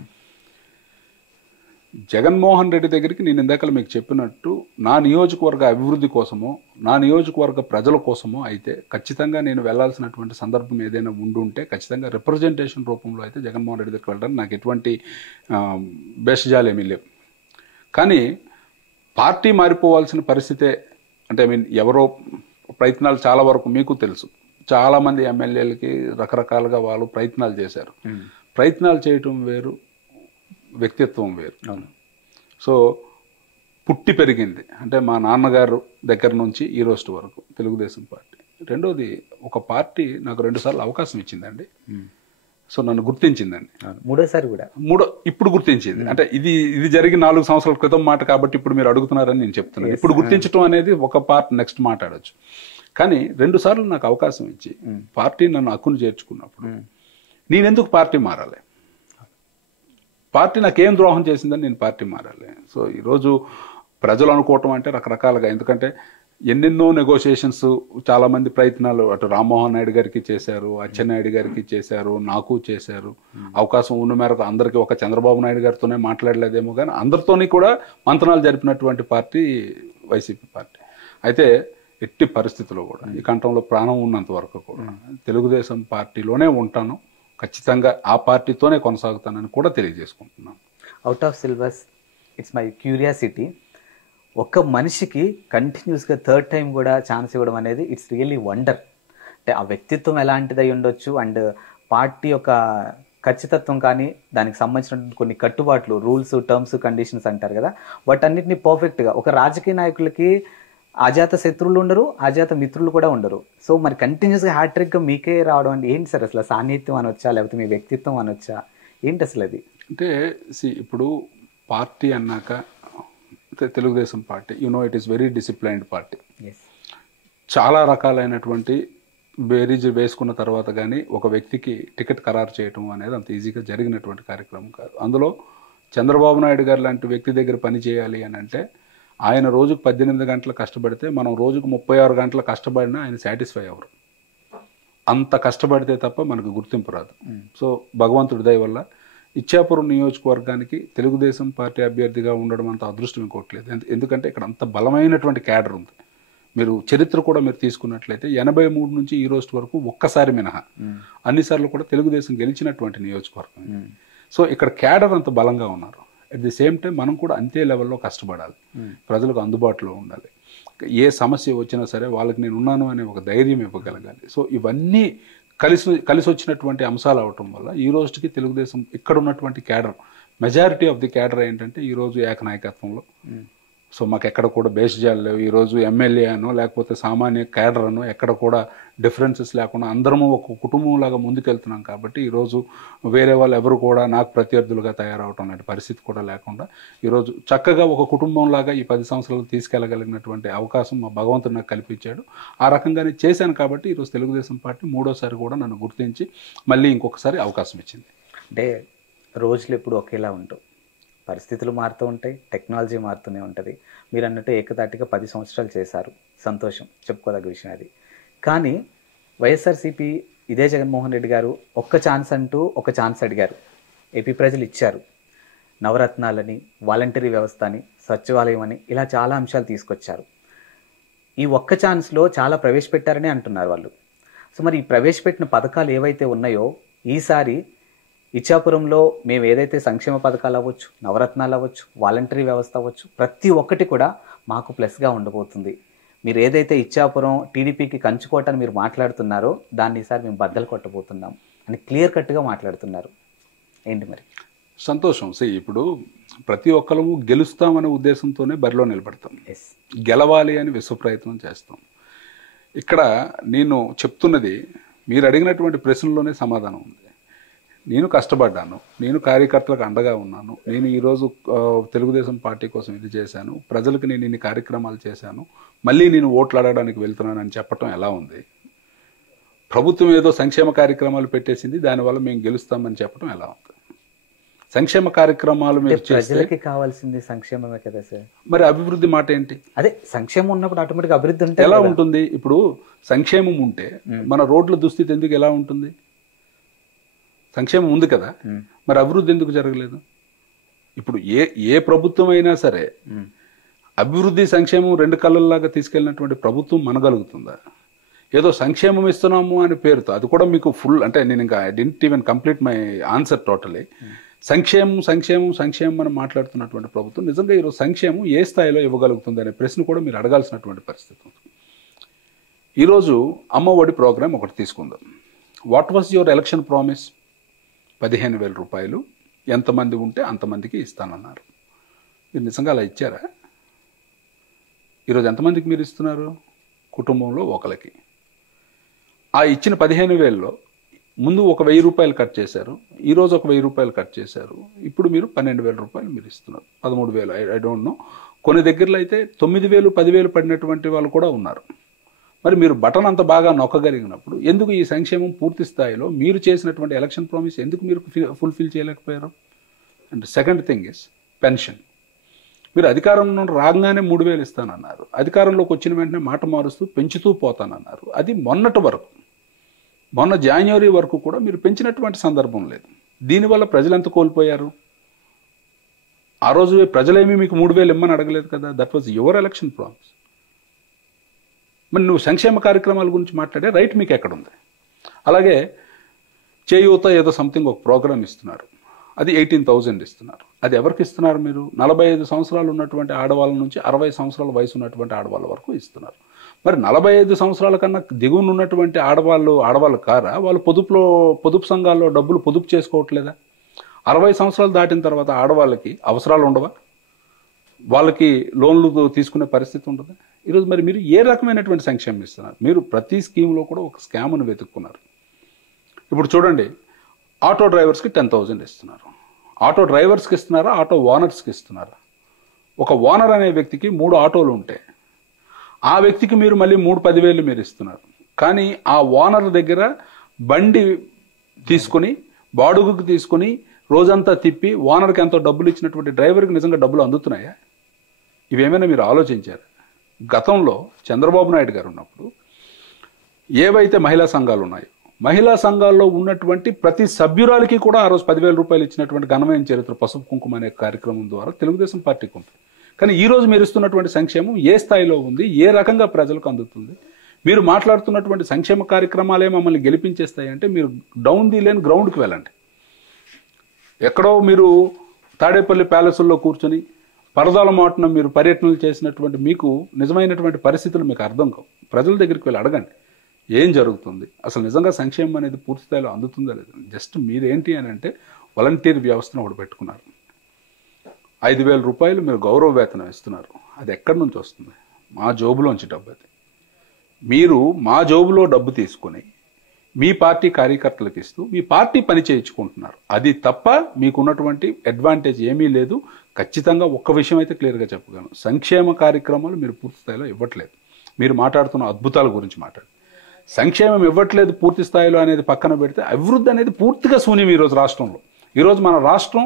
జగన్మోహన్ రెడ్డి దగ్గరికి నేను ఇందాక మీకు చెప్పినట్టు నా నియోజకవర్గ అభివృద్ధి కోసమో నా నియోజకవర్గ ప్రజల కోసమో అయితే ఖచ్చితంగా నేను వెళ్లాల్సినటువంటి సందర్భం ఏదైనా ఉండుంటే ఖచ్చితంగా రిప్రజెంటేషన్ రూపంలో అయితే జగన్మోహన్ రెడ్డి దగ్గరికి వెళ్ళడానికి నాకు ఎటువంటి బెషజాలు ఏమీ లేవు. కానీ పార్టీ మారిపోవాల్సిన పరిస్థితే, అంటే ఎవరో ప్రయత్నాలు చాలా వరకు మీకు తెలుసు, చాలామంది ఎమ్మెల్యేలకి రకరకాలుగా వాళ్ళు ప్రయత్నాలు చేశారు. ప్రయత్నాలు చేయటం వేరు, వ్యక్తిత్వం వేరు. సో పుట్టి పెరిగింది అంటే మా నాన్నగారు దగ్గర నుంచి ఈ రోజు వరకు తెలుగుదేశం పార్టీ. రెండోది, ఒక పార్టీ నాకు 2 సార్లు అవకాశం ఇచ్చిందండి. సో నన్ను గుర్తించిందండి. మూడోసారి కూడా ఇప్పుడు గుర్తించింది. అంటే ఇది జరిగి 4 సంవత్సరాల క్రితం మాట కాబట్టి ఇప్పుడు మీరు అడుగుతున్నారని నేను చెప్తున్నాను. ఇప్పుడు గుర్తించడం అనేది ఒక పార్ట్, నెక్స్ట్ మాట్లాడచ్చు. కానీ 2 సార్లు నాకు అవకాశం ఇచ్చి పార్టీ నన్ను హక్కును చేర్చుకున్నప్పుడు నేనెందుకు పార్టీ మారాలి? పార్టీ నాకేం ద్రోహం చేసిందని నేను పార్టీ మారాలి? సో ఈరోజు ప్రజలు అనుకోవటం అంటే రకరకాలుగా, ఎందుకంటే ఎన్నెన్నో నెగోషియేషన్స్, చాలామంది ప్రయత్నాలు అటు రామ్మోహన్ నాయుడు గారికి చేశారు, అచ్చెన్నాయుడు గారికి చేశారు, నాకు చేశారు. అవకాశం ఉన్న మేరకు అందరికీ, ఒక చంద్రబాబు నాయుడు గారితోనే మాట్లాడలేదేమో కానీ అందరితోని కూడా మంతనాలు జరిపినటువంటి పార్టీ వైసీపీ పార్టీ. అయితే ఎట్టి పరిస్థితుల్లో కూడా ఈ కంఠంలో ప్రాణం ఉన్నంత వరకు కూడా తెలుగుదేశం పార్టీలోనే ఉంటాను, ఖచ్చితంగా ఆ పార్టీతోనే కొనసాగుతానని కూడా తెలియజేసుకుంటున్నాను. Out of syllabus, it's my curiosity, ఒక్క మనిషికి కంటిన్యూస్గా 3rd టైం కూడా ఛాన్స్ ఇవ్వడం అనేది ఇట్స్ రియల్లీ వండర్. అంటే ఆ వ్యక్తిత్వం ఎలాంటిదై ఉండొచ్చు, అండ్ పార్టీ యొక్క ఖచ్చితత్వం కానీ దానికి సంబంధించినటువంటి కొన్ని కట్టుబాట్లు, రూల్స్, టర్మ్స్, కండిషన్స్ అంటారు కదా, వాటన్నిటిని పర్ఫెక్ట్గా, ఒక రాజకీయ నాయకులకి అజాత శత్రువులు ఉండరు, అజాత మిత్రులు కూడా ఉండరు. సో మరి కంటిన్యూస్గా హ్యాట్రిక్గా మీకే రావడం అంటే ఏంటి సార్? అసలు సాన్నిహిత్యం అనొచ్చా, లేకపోతే మీ వ్యక్తిత్వం అనొచ్చా, ఏంటి అసలు అది? అంటే ఇప్పుడు పార్టీ అన్నాక Telugu Desam party, it is very disciplined party. చాలా రకాలైనటువంటి బేరీజ్ వేసుకున్న తర్వాత కానీ ఒక వ్యక్తికి టికెట్ ఖరారు చేయటం అనేది అంత ఈజీగా జరిగినటువంటి కార్యక్రమం కాదు. అందులో చంద్రబాబు నాయుడు గారు లాంటి వ్యక్తి దగ్గర పని చేయాలి అని అంటే ఆయన రోజుకు 18 గంటలు కష్టపడితే మనం రోజుకు 36 గంటలు కష్టపడినా ఆయన సాటిస్ఫై అవ్వరు. అంత కష్టపడితే తప్ప మనకు గుర్తింపు రాదు. సో భగవంతుడి దయ వల్ల ఇచ్చాపురం నియోజకవర్గానికి తెలుగుదేశం పార్టీ అభ్యర్థిగా ఉండడం అంత అదృష్టం ఇంకోట్లేదు. ఎందుకంటే ఇక్కడ అంత బలమైనటువంటి క్యాడర్ ఉంది. మీరు చరిత్ర కూడా మీరు తీసుకున్నట్లయితే 83 నుంచి ఈ రోజు వరకు ఒక్కసారి మినహా అన్నిసార్లు కూడా తెలుగుదేశం గెలిచినటువంటి నియోజకవర్గం. సో ఇక్కడ క్యాడర్ అంత బలంగా ఉన్నారు. అట్ ది సేమ్ టైం మనం కూడా అంతే లెవెల్లో కష్టపడాలి, ప్రజలకు అందుబాటులో ఉండాలి. ఏ సమస్య వచ్చినా సరే వాళ్ళకి నేను ఉన్నాను అనే ఒక ధైర్యం ఇవ్వగలగాలి. సో ఇవన్నీ కలిసి వచ్చినటువంటి అంశాలు అవటం వల్ల ఈ రోజుకి తెలుగుదేశం ఇక్కడ ఉన్నటువంటి cadre, majority of the cadre ఏంటంటే ఈరోజు ఏకనాయకత్వంలో. సో మాకు ఎక్కడ కూడా బేషజాలు లేవు. ఈరోజు ఎమ్మెల్యే అనో లేకపోతే సామాన్య క్యాడర్ అనో ఎక్కడ కూడా డిఫరెన్సెస్ లేకుండా అందరము ఒక కుటుంబంలాగా ముందుకెళ్తున్నాం. కాబట్టి ఈరోజు వేరే వాళ్ళు ఎవరు కూడా నాకు ప్రత్యర్థులుగా తయారవటం లాంటి పరిస్థితి కూడా లేకుండా ఈరోజు చక్కగా ఒక కుటుంబంలాగా ఈ 10 సంవత్సరాలు తీసుకెళ్ళగలిగినటువంటి అవకాశం మా భగవంతుడు నాకు కల్పించాడు. ఆ రకంగానే చేశాను కాబట్టి ఈరోజు తెలుగుదేశం పార్టీ మూడోసారి కూడా నన్ను గుర్తించి మళ్ళీ ఇంకొకసారి అవకాశం ఇచ్చింది. అంటే రోజులు ఎప్పుడు ఒకేలా ఉంటాయి, పరిస్థితులు మారుతూ ఉంటాయి, టెక్నాలజీ మారుతూనే ఉంటుంది. మీరు అన్నట్టు ఏకతాటిగా 10 సంవత్సరాలు చేశారు, సంతోషం, చెప్పుకోదగ్గ విషయం అది. కానీ వైఎస్ఆర్సీపీ ఇదే జగన్మోహన్ రెడ్డి గారు ఒక్క ఛాన్స్ అంటూ ఒక ఛాన్స్ అడిగారు, ఏపీ ప్రజలు ఇచ్చారు. నవరత్నాలని, వాలంటరీ వ్యవస్థ అని, సచివాలయం అని, ఇలా చాలా అంశాలు తీసుకొచ్చారు. ఈ ఒక్క ఛాన్స్లో చాలా ప్రవేశపెట్టారని అంటున్నారు వాళ్ళు. సో మరి ఈ ప్రవేశపెట్టిన పథకాలు ఏవైతే ఉన్నాయో ఈసారి ఇచ్చాపురంలో మేము ఏదైతే సంక్షేమ పథకాలు అవ్వచ్చు, నవరత్నాలు అవ్వచ్చు, వాలంటరీ వ్యవస్థ అవ్వచ్చు, ప్రతి ఒక్కటి కూడా మాకు ప్లస్గా ఉండబోతుంది. మీరు ఏదైతే ఇచ్చాపురం టీడీపీకి కంచుకోవటాన్ని మీరు మాట్లాడుతున్నారో దాన్ని ఈసారి మేము బద్దలు కొట్టబోతున్నాం అని క్లియర్ కట్గా మాట్లాడుతున్నారు. ఏంటి మరి? సంతోషం. ఇప్పుడు ప్రతి ఒక్కరము గెలుస్తామనే ఉద్దేశంతోనే బరిలో నిలబడతాం, గెలవాలి అని విశ్వప్రయత్నం చేస్తాం. ఇక్కడ నేను చెప్తున్నది మీరు అడిగినటువంటి ప్రశ్నలోనే సమాధానం ఉంది. నేను కష్టపడ్డాను, నేను కార్యకర్తలకు అండగా ఉన్నాను, నేను ఈరోజు తెలుగుదేశం పార్టీ కోసం ఇది చేశాను, ప్రజలకు నేను ఇన్ని కార్యక్రమాలు చేశాను, మళ్ళీ నేను ఓట్లు అడగడానికి వెళ్తున్నానని చెప్పటం ఎలా ఉంది? ప్రభుత్వం ఏదో సంక్షేమ కార్యక్రమాలు పెట్టేసింది, దానివల్ల మేము గెలుస్తామని చెప్పడం ఎలా ఉంది? సంక్షేమ కార్యక్రమాలు మీరు ప్రజలకి కావాల్సింది సంక్షేమమే కదా సార్. మరి అభివృద్ధి మాట ఏంటి? అదే సంక్షేమం ఉన్నప్పుడు ఆటోమేటిక్ అభివృద్ధి ఉంటే ఎలా ఉంటుంది? ఇప్పుడు సంక్షేమం ఉంటే మన రోడ్ల దుస్థితి ఎందుకు ఎలా ఉంటుంది? సంక్షేమం ఉంది కదా, మరి అభివృద్ధి ఎందుకు జరగలేదు? ఇప్పుడు ఏ ప్రభుత్వం అయినా సరే అభివృద్ధి సంక్షేమం రెండు కళ్ళల్లాగా తీసుకెళ్ళినటువంటి ప్రభుత్వం మనగలుగుతుందా? ఏదో సంక్షేమం ఇస్తున్నాము అనే పేరుతో, అది కూడా మీకు ఫుల్, అంటే నేను ఇంకా I didn't even complete my answer totally. సంక్షేమం సంక్షేమం సంక్షేమం అని మాట్లాడుతున్నటువంటి ప్రభుత్వం నిజంగా ఈరోజు సంక్షేమం ఏ స్థాయిలో ఇవ్వగలుగుతుంది అనే ప్రశ్న కూడా మీరు అడగాల్సినటువంటి పరిస్థితి ఉంది. ఈరోజు అమ్మ ఒడి ప్రోగ్రాం ఒకటి తీసుకుందాం. What was your election promise? 15,000 రూపాయలు ఎంతమంది ఉంటే అంతమందికి ఇస్తానన్నారు. మీరు నిజంగా అలా ఇచ్చారా? ఈరోజు ఎంతమందికి మీరు ఇస్తున్నారు? కుటుంబంలో ఒకరికి. ఆ ఇచ్చిన 15,000లో ముందు ఒక 1,000 రూపాయలు కట్ చేశారు, ఈరోజు ఒక 1,000 రూపాయలు కట్ చేశారు, ఇప్పుడు మీరు 12,000 రూపాయలు మీరు ఇస్తున్నారు. 13,000, ఐ డోంట్ నో. కొన్ని దగ్గరలో అయితే 9,000, 10,000 పడినటువంటి వాళ్ళు కూడా ఉన్నారు. మరి మీరు బటన్ అంత బాగా నొక్కగలిగినప్పుడు ఎందుకు ఈ సంక్షేమం పూర్తి స్థాయిలో మీరు చేసినటువంటి ఎలక్షన్ ప్రామిస్ ఎందుకు మీరు ఫుల్ఫిల్ చేయలేకపోయారు? And second thing is pension. మీరు అధికారంలో రాగానే 3,000 ఇస్తానన్నారు, అధికారంలోకి వచ్చిన వెంటనే మాట మారుస్తూ పెంచుతూ పోతానన్నారు. అది మొన్నటి వరకు, మొన్న జనవరి వరకు కూడా మీరు పెంచినటువంటి సందర్భం లేదు. దీనివల్ల ప్రజలు ఎంత కోల్పోయారు? ఆ రోజు ప్రజలేమీ మీకు 3,000 ఇమ్మని అడగలేదు కదా. That was your election promise. మరి నువ్వు సంక్షేమ కార్యక్రమాల గురించి మాట్లాడే రైట్ మీకు ఎక్కడుంది? అలాగే చేయూత ఏదో సంథింగ్ ఒక ప్రోగ్రామ్ ఇస్తున్నారు, అది 18,000 ఇస్తున్నారు. అది ఎవరికి ఇస్తున్నారు? మీరు 45 సంవత్సరాలు ఉన్నటువంటి ఆడవాళ్ళ నుంచి 60 సంవత్సరాల వయసు ఉన్నటువంటి ఆడవాళ్ళ వరకు ఇస్తున్నారు. మరి 45 సంవత్సరాల కన్నా దిగువన ఉన్నటువంటి ఆడవాళ్ళు కారా? వాళ్ళు పొదుపు సంఘాల్లో డబ్బులు పొదుపు చేసుకోవట్లేదా? 60 సంవత్సరాలు దాటిన తర్వాత ఆడవాళ్ళకి అవసరాలు ఉండవా? వాళ్ళకి లోన్లు తీసుకునే పరిస్థితి ఉండదు. ఈరోజు మరి మీరు ఏ రకమైనటువంటి సంక్షేమం ఇస్తున్నారు? మీరు ప్రతి స్కీమ్లో కూడా ఒక స్కామ్ను వెతుక్కున్నారు. ఇప్పుడు చూడండి, ఆటో డ్రైవర్స్కి 10,000 ఇస్తున్నారు. ఆటో డ్రైవర్స్కి ఇస్తున్నారా, ఆటో ఓనర్స్కి ఇస్తున్నారా? ఒక ఓనర్ అనే వ్యక్తికి 3 ఆటోలు ఉంటే ఆ వ్యక్తికి మీరు మళ్ళీ 10,000 మీరు ఇస్తున్నారు. కానీ ఆ ఓనర్ దగ్గర బండి తీసుకుని బాడుగుకు తీసుకుని రోజంతా తిప్పి ఓనర్కి ఎంతో డబ్బులు ఇచ్చినటువంటి డ్రైవర్కి నిజంగా డబ్బులు అందుతున్నాయా? ఇవేమైనా మీరు ఆలోచించారు? గతంలో చంద్రబాబు నాయుడు గారు ఉన్నప్పుడు ఏవైతే మహిళా సంఘాలు ఉన్నాయో, మహిళా సంఘాల్లో ఉన్నటువంటి ప్రతి సభ్యురాలికి కూడా ఆ రోజు 10,000 రూపాయలు ఇచ్చినటువంటి ఘనమైన చరిత్ర పసుపు కుంకుమ అనే కార్యక్రమం ద్వారా తెలుగుదేశం పార్టీకి ఉంది. కానీ ఈరోజు మీరు ఇస్తున్నటువంటి సంక్షేమం ఏ స్థాయిలో ఉంది, ఏ రకంగా ప్రజలకు అందుతుంది? మీరు మాట్లాడుతున్నటువంటి సంక్షేమ కార్యక్రమాలే మమ్మల్ని గెలిపించేస్తాయి అంటే మీరు డౌన్ ది లేన్ గ్రౌండ్కి వెళ్ళండి. ఎక్కడో మీరు తాడేపల్లి ప్యాలెస్ల్లో కూర్చొని పరదాల మాటన మీరు పర్యటనలు చేసినటువంటి మీకు నిజమైనటువంటి పరిస్థితులు మీకు అర్థం కావు. ప్రజల దగ్గరికి వెళ్ళి అడగండి ఏం జరుగుతుంది, అసలు నిజంగా సంక్షేమం అనేది పూర్తి స్థాయిలో అందుతుందా లేదా. జస్ట్ మీరేంటి అని అంటే వాలంటీర్ వ్యవస్థను ఒకటి పెట్టుకున్నారు. 5,000 రూపాయలు మీరు గౌరవ వేతనం ఇస్తున్నారు. అది ఎక్కడి నుంచి వస్తుంది? మా జోబులోంచి డబ్బు. అది మీరు మా జోబులో డబ్బు తీసుకొని మీ పార్టీ కార్యకర్తలకు ఇస్తూ మీ పార్టీ పని చేయించుకుంటున్నారు. అది తప్ప మీకున్నటువంటి అడ్వాంటేజ్ ఏమీ లేదు. ఖచ్చితంగా ఒక్క విషయం అయితే క్లియర్గా చెప్పగలను, సంక్షేమ కార్యక్రమాలు మీరు పూర్తి స్థాయిలో ఇవ్వట్లేదు. మీరు మాట్లాడుతున్న అద్భుతాల గురించి మాట్లాడు, సంక్షేమం ఇవ్వట్లేదు పూర్తి స్థాయిలో అనేది పక్కన పెడితే అభివృద్ధి అనేది పూర్తిగా శూన్యం ఈరోజు రాష్ట్రంలో. ఈరోజు మన రాష్ట్రం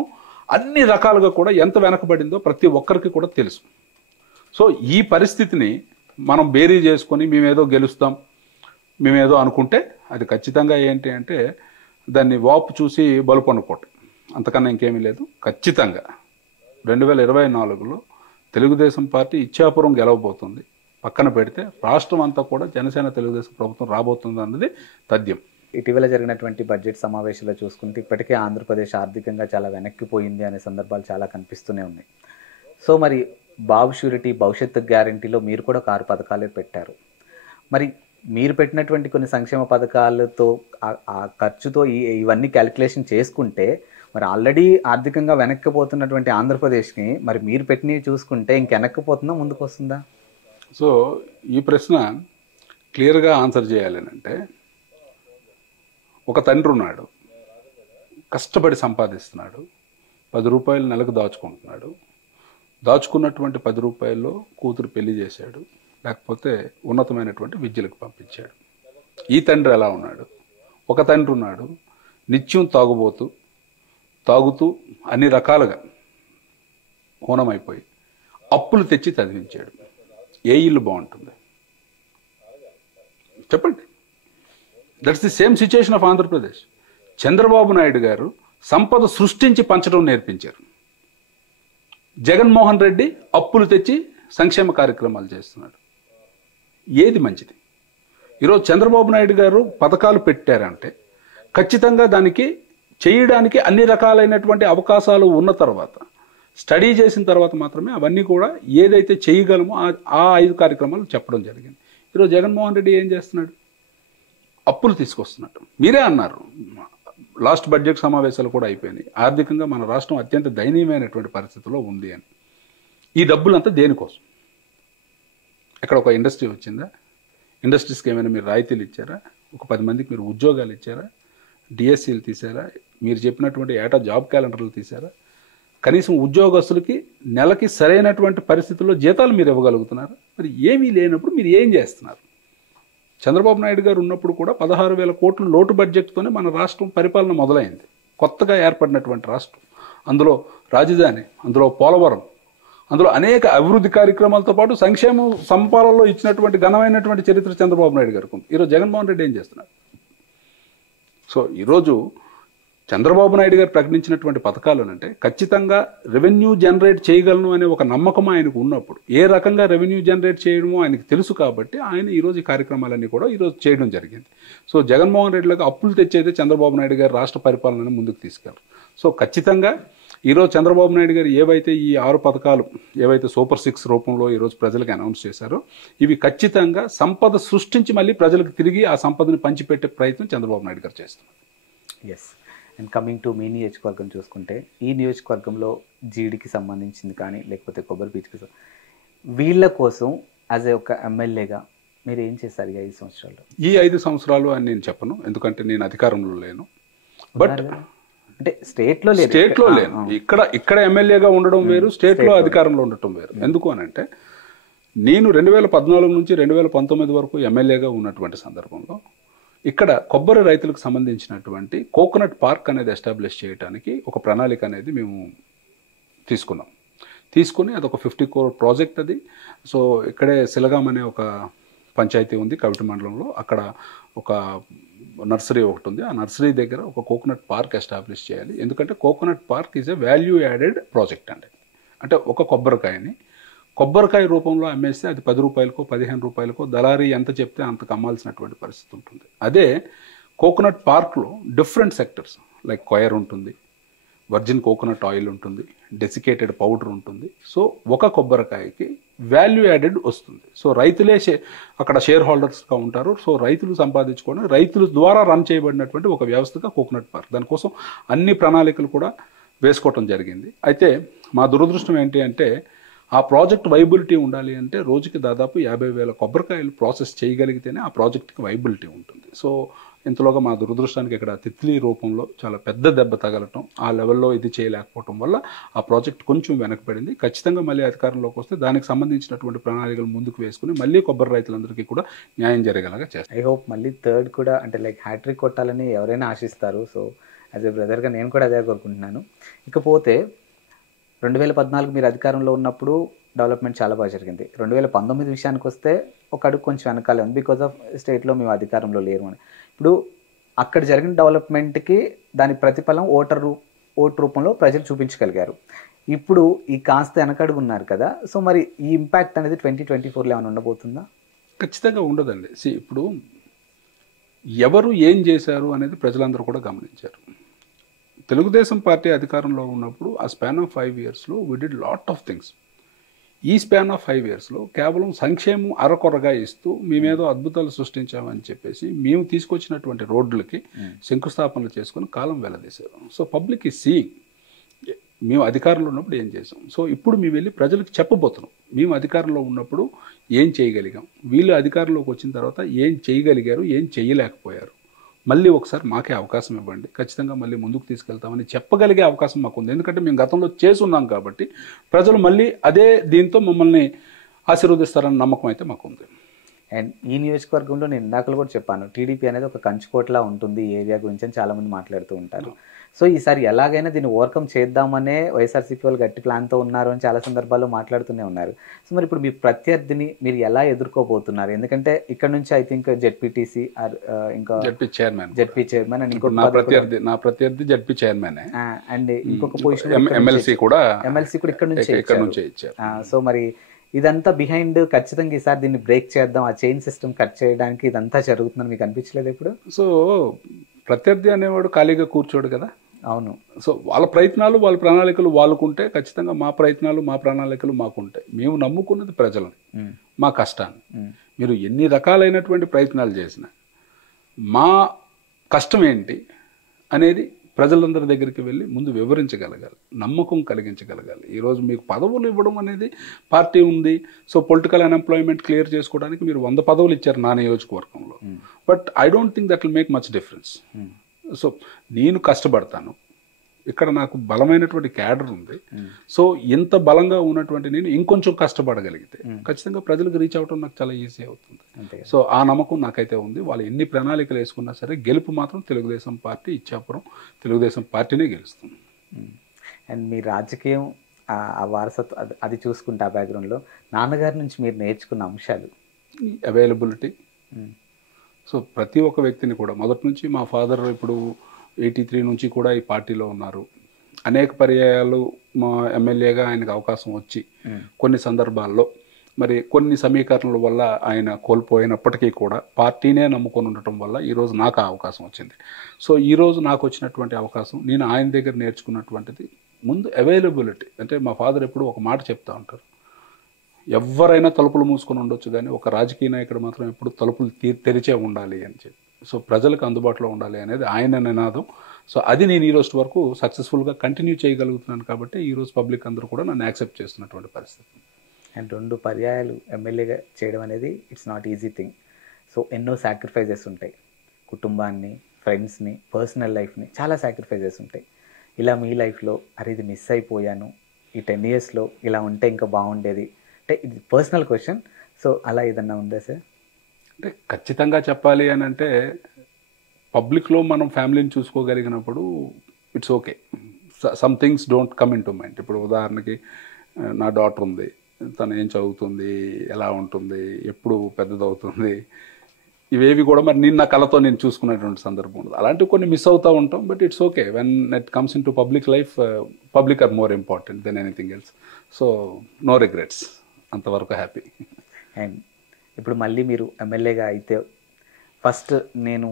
అన్ని రకాలుగా కూడా ఎంత వెనకబడిందో ప్రతి ఒక్కరికి కూడా తెలుసు. సో ఈ పరిస్థితిని మనం బేరీ చేసుకొని మేమేదో గెలుస్తాం, మేమేదో అనుకుంటే అది ఖచ్చితంగా ఏంటి అంటే దాన్ని వాపు చూసి బలుపు అనుకోవటం, అంతకన్నా ఇంకేమీ లేదు. ఖచ్చితంగా 2024లో తెలుగుదేశం పార్టీ ఇచ్చాపురం గెలవబోతుంది. పక్కన పెడితే రాష్ట్రం అంతా కూడా జనసేన తెలుగుదేశం ప్రభుత్వం రాబోతుంది అన్నది తథ్యం. ఇటీవల జరిగినటువంటి బడ్జెట్ సమావేశాలు చూసుకుంటే ఇప్పటికే ఆంధ్రప్రదేశ్ ఆర్థికంగా చాలా వెనక్కిపోయింది అనే సందర్భాలు చాలా కనిపిస్తూనే ఉన్నాయి. సో మరి బాబు షూరిటీ భవిష్యత్తు గ్యారంటీలో మీరు కూడా 6 పథకాలే పెట్టారు. మరి మీరు పెట్టినటువంటి కొన్ని సంక్షేమ పథకాలతో ఆ ఖర్చుతో ఇవన్నీ క్యాలిక్యులేషన్ చేసుకుంటే మరి ఆల్రెడీ ఆర్థికంగా వెనక్కిపోతున్నటువంటి ఆంధ్రప్రదేశ్ని మరి మీరు పెట్టినవి చూసుకుంటే ఇంకెనక్కిపోతుందా, ముందుకు వస్తుందా? సో ఈ ప్రశ్న క్లియర్గా ఆన్సర్ చేయాలనంటే, ఒక తండ్రి ఉన్నాడు, కష్టపడి సంపాదిస్తున్నాడు, 10 రూపాయలు నెలకు దాచుకుంటున్నాడు. దాచుకున్నటువంటి 10 రూపాయల్లో కూతురు పెళ్లి చేశాడు, లేకపోతే ఉన్నతమైనటువంటి విద్యలకు పంపించాడు. ఈ తండ్రి ఎలా ఉన్నాడు? ఒక తండ్రి ఉన్నాడు, నిత్యం తాగుతూ అన్ని రకాలుగా హోనమైపోయి అప్పులు తెచ్చి చదివించాడు. ఏ ఇల్లు బాగుంటుంది చెప్పండి? That's the same situation of Andhra Pradesh. Chandrababu Naidu గారు సంపద సృష్టించి పంచడం నేర్పించారు. జగన్మోహన్ రెడ్డి అప్పులు తెచ్చి సంక్షేమ కార్యక్రమాలు చేస్తున్నాడు. ఏది మంచిది? ఈరోజు చంద్రబాబు నాయుడు గారు పథకాలు పెట్టారంటే ఖచ్చితంగా దానికి చేయడానికి అన్ని రకాలైనటువంటి అవకాశాలు ఉన్న తర్వాత, స్టడీ చేసిన తర్వాత మాత్రమే అవన్నీ కూడా ఏదైతే చేయగలమో ఆ 5 కార్యక్రమాలు చెప్పడం జరిగింది. ఈరోజు జగన్మోహన్ రెడ్డి ఏం చేస్తున్నాడు? అప్పులు తీసుకొస్తున్నాడు. మీరే అన్నారు, లాస్ట్ బడ్జెట్ సమావేశాలు కూడా అయిపోయినాయి, ఆర్థికంగా మన రాష్ట్రం అత్యంత దయనీయమైనటువంటి పరిస్థితిలో ఉంది అని. ఈ డబ్బులంతా దేనికోసం? ఇక్కడ ఒక ఇండస్ట్రీ వచ్చిందా? ఇండస్ట్రీస్కి ఏమైనా మీరు రాయితీలు ఇచ్చారా? ఒక 10 మందికి మీరు ఉద్యోగాలు ఇచ్చారా? డిఎస్సీలు తీసారా? మీరు చెప్పినటువంటి ఏటా జాబ్ క్యాలెండర్లు తీసారా? కనీసం ఉద్యోగస్తులకి నెలకి సరైనటువంటి పరిస్థితుల్లో జీతాలు మీరు ఇవ్వగలుగుతున్నారు? మరి ఏమీ లేనప్పుడు మీరు ఏం చేస్తున్నారు? చంద్రబాబు నాయుడు గారు ఉన్నప్పుడు కూడా 16,000 కోట్ల లోటు బడ్జెట్తోనే మన రాష్ట్రం పరిపాలన మొదలైంది. కొత్తగా ఏర్పడినటువంటి రాష్ట్రం, అందులో రాజధాని, అందులో పోలవరం, అందులో అనేక అభివృద్ధి కార్యక్రమాలతో పాటు సంక్షేమ సంపాదనలో ఇచ్చినటువంటి ఘనమైనటువంటి చరిత్ర చంద్రబాబు నాయుడు గారికి ఉంది. ఈరోజు జగన్మోహన్ రెడ్డి ఏం చేస్తున్నారు? సో ఈరోజు చంద్రబాబు నాయుడు గారు ప్రకటించినటువంటి పథకాలు అంటే ఖచ్చితంగా రెవెన్యూ జనరేట్ చేయగలను అనే ఒక నమ్మకం ఆయనకు ఉన్నప్పుడు, ఏ రకంగా రెవెన్యూ జనరేట్ చేయడమో ఆయనకు తెలుసు కాబట్టి ఆయన ఈరోజు ఈ కార్యక్రమాలన్నీ కూడా ఈరోజు చేయడం జరిగింది. సో జగన్మోహన్ రెడ్డిలకు అప్పులు తెచ్చేదే చంద్రబాబు నాయుడు గారు రాష్ట్ర పరిపాలనను ముందుకు తీసుకెళ్లారు. సో ఖచ్చితంగా ఈరోజు చంద్రబాబు నాయుడు గారు ఏవైతే ఈ 6 పథకాలు ఏవైతే సూపర్ 6 రూపంలో ఈరోజు ప్రజలకు అనౌన్స్ చేశారో, ఇవి ఖచ్చితంగా సంపద సృష్టించి మళ్ళీ ప్రజలకు తిరిగి ఆ సంపదని పంచిపెట్టే ప్రయత్నం చంద్రబాబు నాయుడు గారు చేస్తున్నారు. Yes. And coming to me నియోజకవర్గం చూసుకుంటే, ఈ నియోజకవర్గంలో జీడికి సంబంధించింది కానీ లేకపోతే కొబ్బరి బీచ్కి వీళ్ళ కోసం యాజ్ ఏ ఒక ఎమ్మెల్యేగా మీరు ఏం చేశారు ఈ 5 సంవత్సరాలు? ఈ 5 సంవత్సరాలు అని నేను చెప్పను, ఎందుకంటే నేను అధికారంలో లేను. బట్ అంటే స్టేట్లో లేను. ఇక్కడ ఎమ్మెల్యేగా ఉండడం వేరు, స్టేట్లో అధికారంలో ఉండటం వేరు. ఎందుకు అని అంటే నేను 2014 నుంచి 2019 వరకు ఎమ్మెల్యేగా ఉన్నటువంటి సందర్భంలో ఇక్కడ కొబ్బరి రైతులకు సంబంధించినటువంటి కోకోనట్ పార్క్ అనేది ఎస్టాబ్లిష్ చేయడానికి ఒక ప్రణాళిక అనేది మేము తీసుకుని అదొక 50 crore ప్రాజెక్ట్ అది. సో ఇక్కడే సిలగాం అనే ఒక పంచాయతీ ఉంది కవిటి మండలంలో, అక్కడ ఒక నర్సరీ ఒకటి ఉంది. ఆ నర్సరీ దగ్గర ఒక కోకోనట్ పార్క్ ఎస్టాబ్లిష్ చేయాలి. ఎందుకంటే coconut park is a value added project అండి. అంటే ఒక కొబ్బరికాయని కొబ్బరికాయ రూపంలో అమ్మేస్తే అది 10 రూపాయలకో 15 రూపాయలకో దళారీ ఎంత చెప్తే అంతకు అమ్మాల్సినటువంటి పరిస్థితి ఉంటుంది. అదే కోకోనట్ పార్క్లో డిఫరెంట్ సెక్టర్స్ లైక్ కొయర్ ఉంటుంది, వర్జిన్ కోకోనట్ ఆయిల్ ఉంటుంది, డెసికేటెడ్ పౌడర్ ఉంటుంది. సో ఒక కొబ్బరికాయకి వాల్యూ యాడెడ్ వస్తుంది. సో రైతులే అక్కడ షేర్ హోల్డర్స్గా ఉంటారు. సో రైతులు సంపాదించుకొని రైతుల ద్వారా రన్ చేయబడినటువంటి ఒక వ్యవస్థగా కోకోనట్ పార్క్. దానికోసం అన్ని ప్రణాళికలు కూడా వేసుకోవటం జరిగింది. అయితే మా దురదృష్టం ఏంటి అంటే ఆ ప్రాజెక్ట్ వైబిలిటీ ఉండాలి అంటే రోజుకి దాదాపు 50,000 కొబ్బరికాయలు ప్రాసెస్ చేయగలిగితేనే ఆ ప్రాజెక్ట్కి వైబిలిటీ ఉంటుంది. సో ఇంతలోగా మా దురదృష్టానికి ఇక్కడ తిత్లీ రూపంలో చాలా పెద్ద దెబ్బ తగలటం, ఆ లెవెల్లో ఇది చేయలేకపోవటం వల్ల ఆ ప్రాజెక్ట్ కొంచెం వెనకబడింది. ఖచ్చితంగా మళ్ళీ అధికారంలోకి వస్తే దానికి సంబంధించినటువంటి ప్రణాళికలు ముందుకు వేసుకుని మళ్ళీ కొబ్బరి రైతులందరికీ కూడా న్యాయం జరిగేలాగా చేస్తారు. ఐ హోప్ మళ్ళీ థర్డ్ కూడా అంటే లైక్ హ్యాట్రిక్ కొట్టాలని ఎవరైనా ఆశిస్తారు. సో యాజ్ ఎ బ్రదర్గా నేను కూడా అదే కోరుకుంటున్నాను. ఇకపోతే 2014 మీరు అధికారంలో ఉన్నప్పుడు డెవలప్మెంట్ చాలా బాగా జరిగింది. 2019 విషయానికి వస్తే ఒక అడుగు కొంచెం వెనకాలే ఉంది బికాజ్ ఆఫ్ స్టేట్లో మేము అధికారంలో లేరు అని. ఇప్పుడు అక్కడ జరిగిన డెవలప్మెంట్కి దాని ప్రతిఫలం ఓటు రూపంలో ప్రజలు చూపించగలిగారు. ఇప్పుడు ఈ కాస్త వెనకడుగు ఉన్నారు కదా, సో మరి ఈ ఇంపాక్ట్ అనేది 2024లో ఏమైనా ఉండబోతుందా? ఖచ్చితంగా ఉండదండి. ఇప్పుడు ఎవరు ఏం చేశారు అనేది ప్రజలందరూ కూడా గమనించారు. తెలుగుదేశం పార్టీ అధికారంలో ఉన్నప్పుడు ఆ స్పాన్ ఆఫ్ 5 yearsలో we did lot of things. ఈ స్పాన్ ఆఫ్ 5 yearsలో కేవలం సంక్షేమం అరకొరగా ఇస్తూ మేమేదో అద్భుతాలు సృష్టించామని చెప్పేసి మేము తీసుకొచ్చినటువంటి రోడ్లకి శంకుస్థాపనలు చేసుకొని కాలం వెల్లదీశారు. సో పబ్లిక్ ఈ సీయింగ్ మేము అధికారంలో ఉన్నప్పుడు ఏం చేసాం. సో ఇప్పుడు మేము వెళ్ళి ప్రజలకు చెప్పబోతున్నాం మేము అధికారంలో ఉన్నప్పుడు ఏం చేయగలిగాం, వీళ్ళు అధికారంలోకి వచ్చిన తర్వాత ఏం చేయగలిగారు, ఏం చేయలేకపోయారు, మళ్ళీ ఒకసారి మాకే అవకాశం ఇవ్వండి, ఖచ్చితంగా మళ్ళీ ముందుకు తీసుకెళ్తామని చెప్పగలిగే అవకాశం మాకు ఉంది. ఎందుకంటే మేము గతంలో చేసున్నాం కాబట్టి ప్రజలు మళ్ళీ అదే దీంతో మమ్మల్ని ఆశీర్వదిస్తారన్న నమ్మకం అయితే మాకు ఉంది. అండ్ ఈ నియోజకవర్గంలో నేను ఇందాకలు కూడా చెప్పాను, టీడీపీ అనేది ఒక కంచుకోట్లా ఉంటుంది ఈ ఏరియా గురించి అని చాలామంది మాట్లాడుతూ ఉంటారు. సో ఈసారి ఎలాగైనా దీన్ని ఓవర్కమ్ చేద్దామనే వైఎస్ఆర్సీపీ వాళ్ళు గట్టి ప్లాన్తో ఉన్నారు అని చాలా సందర్భాల్లో మాట్లాడుతూనే ఉన్నారు. సో మరి ఇప్పుడు మీ ప్రత్యర్థిని మీరు ఎలా ఎదుర్కోబోతున్నారు? ఎందుకంటే ఇక్కడ నుంచి ఐ థింక్ జెడ్పీటీసీ ఇంకా జెడ్పీ చైర్మన్ అండ్ ఇంకొక నా ప్రత్యర్థి జెడ్పీ చైర్మన్ అండ్ ఇంకొక పొజిషన్ ఎమ్మెల్సీ కూడా ఇక్కడ నుంచి ఇచ్చారు. సో మరి ఇదంతా బిహైండ్ ఖచ్చితంగా ఈసారి దీన్ని బ్రేక్ చేద్దాం, ఆ చైన్ సిస్టమ్ కట్ చేయడానికి ఇదంతా జరుగుతుందని మీకు అనిపించలేదు ఇప్పుడు? సో ప్రత్యర్థి అనేవాడు ఖాళీగా కూర్చోడు కదా. అవును. సో వాళ్ళ ప్రయత్నాలు వాళ్ళ ప్రణాళికలు వాళ్ళకుంటే ఖచ్చితంగా మా ప్రయత్నాలు మా ప్రణాళికలు మాకుంటాయి. మేము నమ్ముకున్నది ప్రజలని, మా కష్టాన్ని. మీరు ఎన్ని రకాలైనటువంటి ప్రయత్నాలు చేసినా మా కష్టం ఏంటి అనేది ప్రజలందరి దగ్గరికి వెళ్ళి ముందు వివరించగలగాలి, నమ్మకం కలిగించగలగాలి. ఈరోజు మీకు పదవులు ఇవ్వడం అనేది పార్టీ ఉంది, సో పొలిటికల్ అన్ఎంప్లాయ్మెంట్ క్లియర్ చేసుకోవడానికి మీరు 100 పదవులు ఇచ్చారు నా నియోజకవర్గంలో. But I don't think that will make much difference. So నేను కష్టపడతాను, ఇక్కడ నాకు బలమైనటువంటి క్యాడర్ ఉంది. సో ఇంత బలంగా ఉన్నటువంటి నేను ఇంకొంచెం కష్టపడగలిగితే ఖచ్చితంగా ప్రజలకు రీచ్ అవడం నాకు చాలా ఈజీ అవుతుంది. సో ఆ నమ్మకం నాకైతే ఉంది. వాళ్ళు ఎన్ని ప్రణాళికలు వేసుకున్నా సరే గెలుపు మాత్రం తెలుగుదేశం పార్టీ, ఇచ్చాపురం తెలుగుదేశం పార్టీనే గెలుస్తుంది. అండ్ మీ రాజకీయం ఆ వారసత్వం అది చూసుకుంటే ఆ బ్యాక్గ్రౌండ్లో నాన్నగారి నుంచి మీరు నేర్చుకున్న అంశాలు? అవైలబిలిటీ. సో ప్రతి ఒక్క వ్యక్తిని కూడా మొదటి నుంచి మా ఫాదర్ ఇప్పుడు 83 నుంచి కూడా ఈ పార్టీలో ఉన్నారు. అనేక పర్యాయాలు మా ఎమ్మెల్యేగా ఆయనకు అవకాశం వచ్చి కొన్ని సందర్భాల్లో మరి కొన్ని సమీకరణల వల్ల ఆయన కోల్పోయినప్పటికీ కూడా పార్టీనే నమ్ముకొని ఉండటం వల్ల ఈరోజు నాకు అవకాశం వచ్చింది. సో ఈరోజు నాకు వచ్చినటువంటి అవకాశం నేను ఆయన దగ్గర నేర్చుకున్నటువంటిది ముందు అవైలబిలిటీ. అంటే మా ఫాదర్ ఎప్పుడు ఒక మాట చెప్తా ఉంటారు, ఎవరైనా తలుపులు మూసుకొని ఉండొచ్చు కానీ ఒక రాజకీయ నాయకుడు మాత్రం ఎప్పుడు తలుపులు తెరిచే ఉండాలి అని చెప్పి. సో ప్రజలకు అందుబాటులో ఉండాలి అనేది ఆయన నినాదం. సో అది నేను ఈ రోజు వరకు సక్సెస్ఫుల్గా కంటిన్యూ చేయగలుగుతున్నాను కాబట్టి ఈరోజు పబ్లిక్ అందరూ కూడా నన్ను యాక్సెప్ట్ చేస్తున్నటువంటి పరిస్థితి. అండ్ 2 పర్యాయాలు ఎమ్మెల్యేగా చేయడం అనేది it's not easy thing. So ఎన్నో సాక్రిఫైజెస్ ఉంటాయి, కుటుంబాన్ని, ఫ్రెండ్స్ని, పర్సనల్ లైఫ్ని, చాలా సాక్రిఫైజెస్ ఉంటాయి. ఇలా మీ లైఫ్లో అరే ఇది మిస్ అయిపోయాను, ఈ 10 yearsలో ఇలా ఉంటే ఇంకా బాగుండేది అంటే ఇది పర్సనల్ క్వశ్చన్, సో అలా ఏదన్నా ఉందా సార్? అంటే ఖచ్చితంగా చెప్పాలి అని అంటే పబ్లిక్లో మనం ఫ్యామిలీని చూసుకోగలిగినప్పుడు it's okay. Some things don't come into mind. ఇప్పుడు ఉదాహరణకి నా డాటర్ ఉంది, తను ఏం చదువుతుంది, ఎలా ఉంటుంది, ఎప్పుడు పెద్దదవుతుంది, ఇవేవి కూడా మరి నిన్న కళతో నేను చూసుకునేటువంటి సందర్భం ఉండదు. అలాంటివి కొన్ని మిస్ అవుతూ ఉంటాం. But it's okay when it comes into public life, public are more important then anything else. So no regrets. అంతవరకు హ్యాపీ. అండ్ ఇప్పుడు మళ్ళీ మీరు ఎమ్మెల్యేగా అయితే ఫస్ట్ నేను